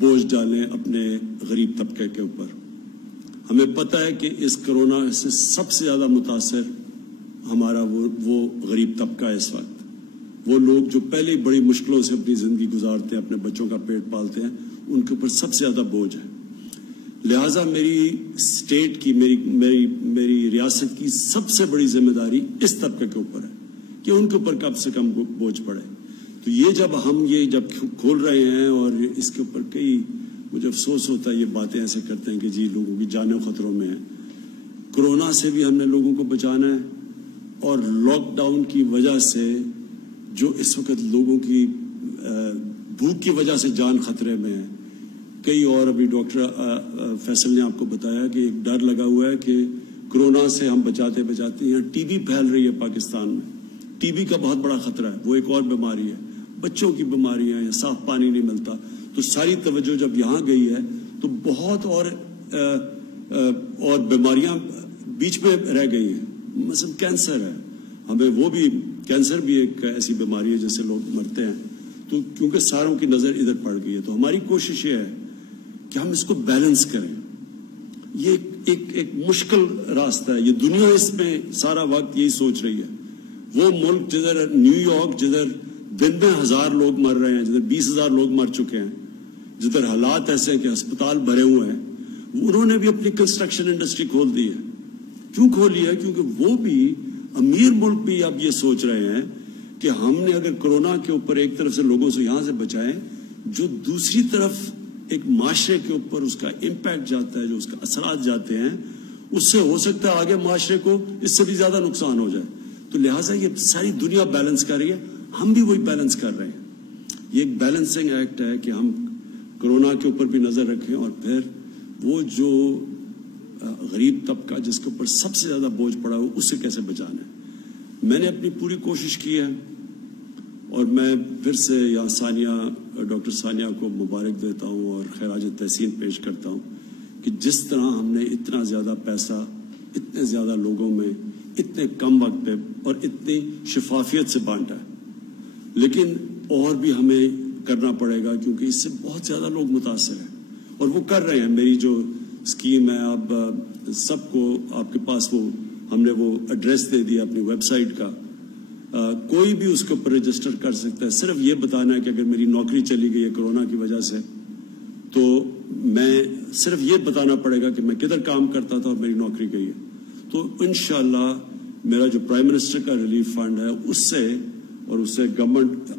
بوجھ ڈالیں اپنے غریب طبقے کے اوپر. ہمیں پتہ ہے کہ اس کرونا سے سب سے زیادہ متاثر ہمارا وہ غریب طبقہ ہے اس وقت. وہ لوگ جو پہلے بڑی مشکلوں سے اپنی زندگی گزارتے ہیں، اپنے بچوں کا پیٹ پالتے ہیں، ان کے اوپر سب سے زیادہ بوجھ ہے. لہٰذا میری اسٹیٹ کی میری ریاست کی سب سے بڑی ذمہ داری اس طبقے کے اوپر ہے کہ ان کے اوپر کم سے کم بوجھ پڑے. تو یہ جب کھول رہے ہیں اور اس کے اوپر مجھے افسوس ہوتا ہے یہ باتیں ایسے کرتے ہیں کہ جی لوگوں کی جانیں خطروں میں ہیں. کرونا سے بھی ہم نے لوگوں کو بچانا ہے اور لاک ڈاؤن کی وجہ سے جو اس وقت لوگوں کی بھوک کی وجہ سے جان خطرے میں ہے. کئی اور ابھی ڈاکٹر فیصل نے آپ کو بتایا کہ ایک ڈر لگا ہوا ہے کہ کرونا سے ہم بچاتے یہاں ٹی بی پھیل رہی ہے پاکستان میں. ٹی بی کا بہت بڑا خطرہ ہے، وہ ایک اور بیماری ہے، بچوں کی بیماریاں ہیں، صاف پانی نہیں ملتا. تو ساری توجہ جب یہاں گئی ہے تو بہت اور بیماریاں بیچ میں رہ گئی ہیں. مثلا کینسر ہے، ہمیں وہ بھی کینسر بھی ایک ایسی بیماری ہے جس سے لوگ مرتے ہیں. تو کیونکہ ساروں کی نظر ادھر پڑ گئی ہے تو ہماری کوشش یہ ہے کہ ہم اس کو بیلنس کریں. یہ ایک مشکل راستہ ہے. یہ دنیا اس میں سارا وقت یہی سوچ رہی ہے. وہ ملک جدھر نیو یارک جدھر دن میں 1000 لوگ مر رہے ہیں, جدھر 20,000 لوگ مر چکے ہیں, جدھر حالات ایسے ہیں کہ ہسپتال بھرے ہوئے ہیں, انہوں نے بھی اپنی کنسٹرکشن انڈسٹری کھول دی ہے. کیوں کھولی ہے؟ کیونکہ وہ بھی امیر ملک بھی اب یہ سوچ رہے ہیں کہ ہم نے اگر کورونا کے اوپر ایک طرف سے لوگوں سے یہاں سے بچائیں, جو دوسری طرف ایک معاشرے کے اوپر اس کا امپیکٹ جاتا ہے, جو اس کا اثرات جاتے ہیں, اس سے ہو سکتا ہے آگے معاشرے کو اس سے بھی زیادہ نقصان ہو جائے. تو لہٰذا یہ ساری دنیا بیلنس کر رہی ہے, ہم بھی وہی بیلنس کر رہے ہیں. یہ ایک بیلنسنگ ایکٹ ہے کہ ہم کورونا کے اوپر بھی نظر رکھیں, اور پھر وہ جو غریب طبقہ جس کے اوپر سب سے زیادہ بوجھ پڑا ہو اسے کیسے بچانا ہے. میں نے اپنی پوری کوشش کی ہے, اور میں پھر سے یہاں ڈاکٹر ثانیہ کو مبارک دیتا ہوں اور خراج تحسین پیش کرتا ہوں کہ جس طرح ہم نے اتنا زیادہ پیسہ اتنے زیادہ لوگوں میں اتنے کم وقت پہ اور اتنی شفافیت سے بانٹا ہے. لیکن اور بھی ہمیں کرنا پڑے گا, کیونکہ اس سے بہت زیادہ لوگ متاثر ہیں, اور وہ کر رہے ہیں. میری جو اسکیم ہے, اب سب کو آپ کے پاس وہ ہم نے وہ ایڈریس دے دیا اپنی ویب سائٹ کا, کوئی بھی اس کے اوپر رجسٹر کر سکتا ہے. صرف یہ بتانا ہے کہ اگر میری نوکری چلی گئی ہے کورونا کی وجہ سے, تو میں صرف یہ بتانا پڑے گا کہ میں کدھر کام کرتا تھا اور میری نوکری گئی ہے. تو انشاءاللہ میرا جو پرائم منسٹر کا ریلیف فنڈ ہے اس سے, اور اس سے گورنمنٹ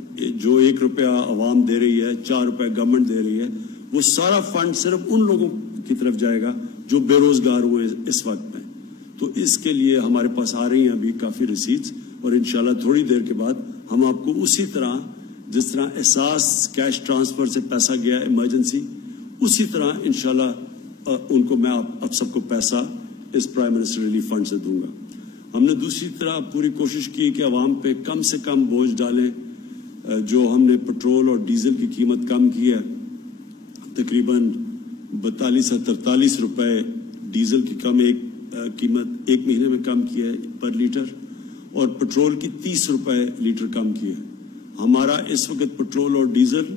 جو 1 روپیہ عوام دے رہی ہے, 4 روپے گورنمنٹ دے رہی ہے, وہ سارا فنڈ صرف ان لوگوں کی طرف جائے گا جو بے روزگار ہوئے اس وقت میں. تو اس کے لیے ہمارے پاس آ رہی ہیں ابھی کافی ریسیٹس, اور انشاءاللہ تھوڑی دیر کے بعد ہم آپ کو اسی طرح جس طرح احساس کیش ٹرانسفر سے پیسہ گیا ایمرجنسی, اسی طرح انشاءاللہ ان کو میں آپ سب کو پیسہ اس پرائم منسٹر ریلیف فنڈ سے دوں گا. ہم نے دوسری طرح پوری کوشش کی کہ عوام پہ کم سے کم بوجھ ڈالیں. جو ہم نے پٹرول اور ڈیزل کی قیمت کم کی ہے, تقریباً 42 سے 43 روپے ڈیزل کی قیمت ایک مہینے میں کم کی ہے پر لیٹر, اور پٹرول کی 30 روپے لیٹر کم کی ہے. ہمارا اس وقت پٹرول اور ڈیزل,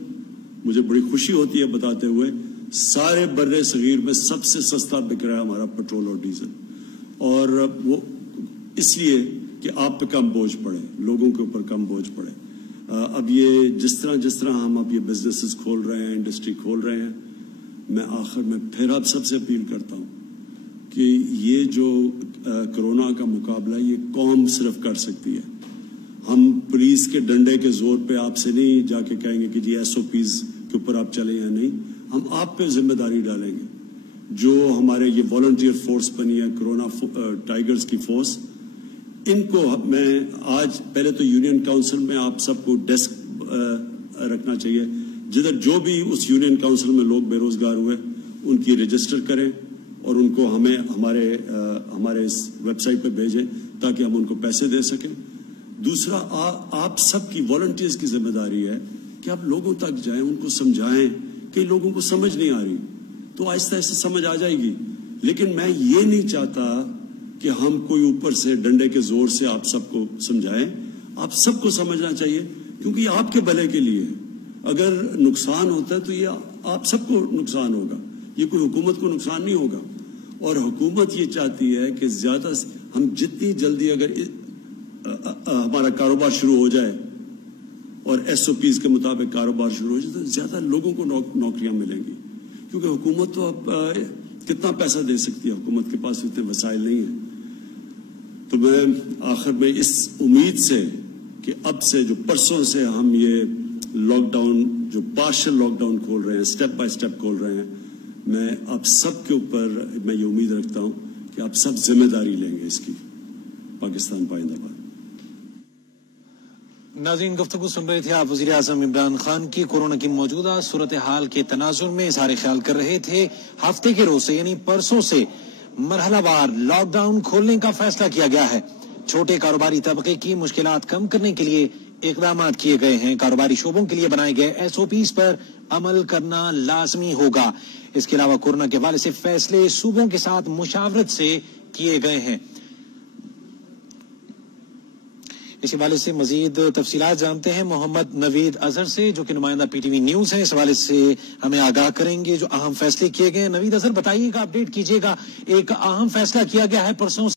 مجھے بڑی خوشی ہوتی ہے بتاتے ہوئے, سارے بر صغیر میں سب سے سستا بک رہا ہے ہمارا پٹرول اور ڈیزل. اور وہ اس لیے کہ آپ پہ کم بوجھ پڑے, لوگوں کے اوپر کم بوجھ پڑے. اب یہ جس طرح ہم اب یہ بزنسز کھول رہے ہیں, انڈسٹری کھول رہے ہیں, میں آخر میں پھر آپ سب سے اپیل کرتا ہوں کہ یہ جو کرونا کا مقابلہ یہ قوم صرف کر سکتی ہے. ہم پولیس کے ڈنڈے کے زور پہ آپ سے نہیں جا کے کہیں گے کہ جی SOPs کے اوپر آپ چلیں یا نہیں. ہم آپ پہ ذمہ داری ڈالیں گے. جو ہمارے یہ والنٹیئر فورس بنی ہے کرونا ٹائیگرز کی فورس, ان کو میں آج پہلے تو یونین کاؤنسل میں آپ سب کو ڈیسک رکھنا چاہیے, جدھر جو بھی اس یونین کاؤنسل میں لوگ بے روزگار ہوئے ان کی رجسٹر کریں اور ان کو ہمیں ہمارے اس ویب سائٹ پہ بھیجیں تاکہ ہم ان کو پیسے دے سکیں. دوسرا, آپ سب کی والنٹیئرز کی ذمہ داری ہے کہ آپ لوگوں تک جائیں, ان کو سمجھائیں. کئی لوگوں کو سمجھ نہیں آ رہی, تو آہستہ آہستہ سمجھ آ جائے گی. لیکن میں یہ نہیں چاہتا کہ ہم کوئی اوپر سے ڈنڈے کے زور سے آپ سب کو سمجھائیں. آپ سب کو سمجھنا چاہیے, کیونکہ یہ آپ کے بھلے کے لیے. اگر نقصان ہوتا ہے تو یہ آپ سب کو نقصان ہوگا, یہ کوئی حکومت کو نقصان نہیں ہوگا. اور حکومت یہ چاہتی ہے کہ زیادہ ہم جتنی جلدی اگر ہمارا کاروبار شروع ہو جائے اور SOPs کے مطابق کاروبار شروع ہو جائے تو زیادہ لوگوں کو نوکریاں ملیں گی. کیونکہ حکومت تو اب کتنا پیسہ دے سکتی ہے, حکومت کے پاس اتنے وسائل نہیں ہیں. تو میں آخر میں اس امید سے کہ اب سے جو پرسوں سے ہم یہ لاک ڈاؤن, جو پارشل لاک ڈاؤن کھول رہے ہیں, سٹیپ بائی سٹیپ کھول رہے ہیں, میں آپ سب کے اوپر میں یہ امید رکھتا ہوں کہ آپ سب ذمہ داری لیں گے اس کی. پاکستان پائندہ باد. ناظرین, گفتگو سن رہے تھے آپ وزیر اعظم عمران خان کی. کورونا کی موجودہ صورتحال کے تناظر میں اظہار خیال کر رہے تھے. ہفتے کے روز سے یعنی پرسوں سے مرحلہ وار لاک ڈاؤن کھولنے کا فیصلہ کیا گیا ہے. چھوٹے کاروباری طبقے کی مشکلات کم کرنے کے لیے اقدامات کیے گئے ہیں. کاروباری شعبوں کے لیے بنائے گئے SOPs پر عمل کرنا لازمی ہوگا. اس کے علاوہ کورونا کے حوالے سے فیصلے صوبوں کے ساتھ مشاورت سے کیے گئے ہیں. اس حوالے سے مزید تفصیلات جانتے ہیں محمد نوید اظہر سے، جو کہ نمائندہ پی ٹی وی نیوز ہیں، اس حوالے سے ہمیں آگاہ کریں گے جو اہم فیصلے کیے گئے ہیں۔ نوید اظہر بتائیے گا، اپڈیٹ کیجیے گا، ایک اہم فیصلہ کیا گیا ہے پرسوں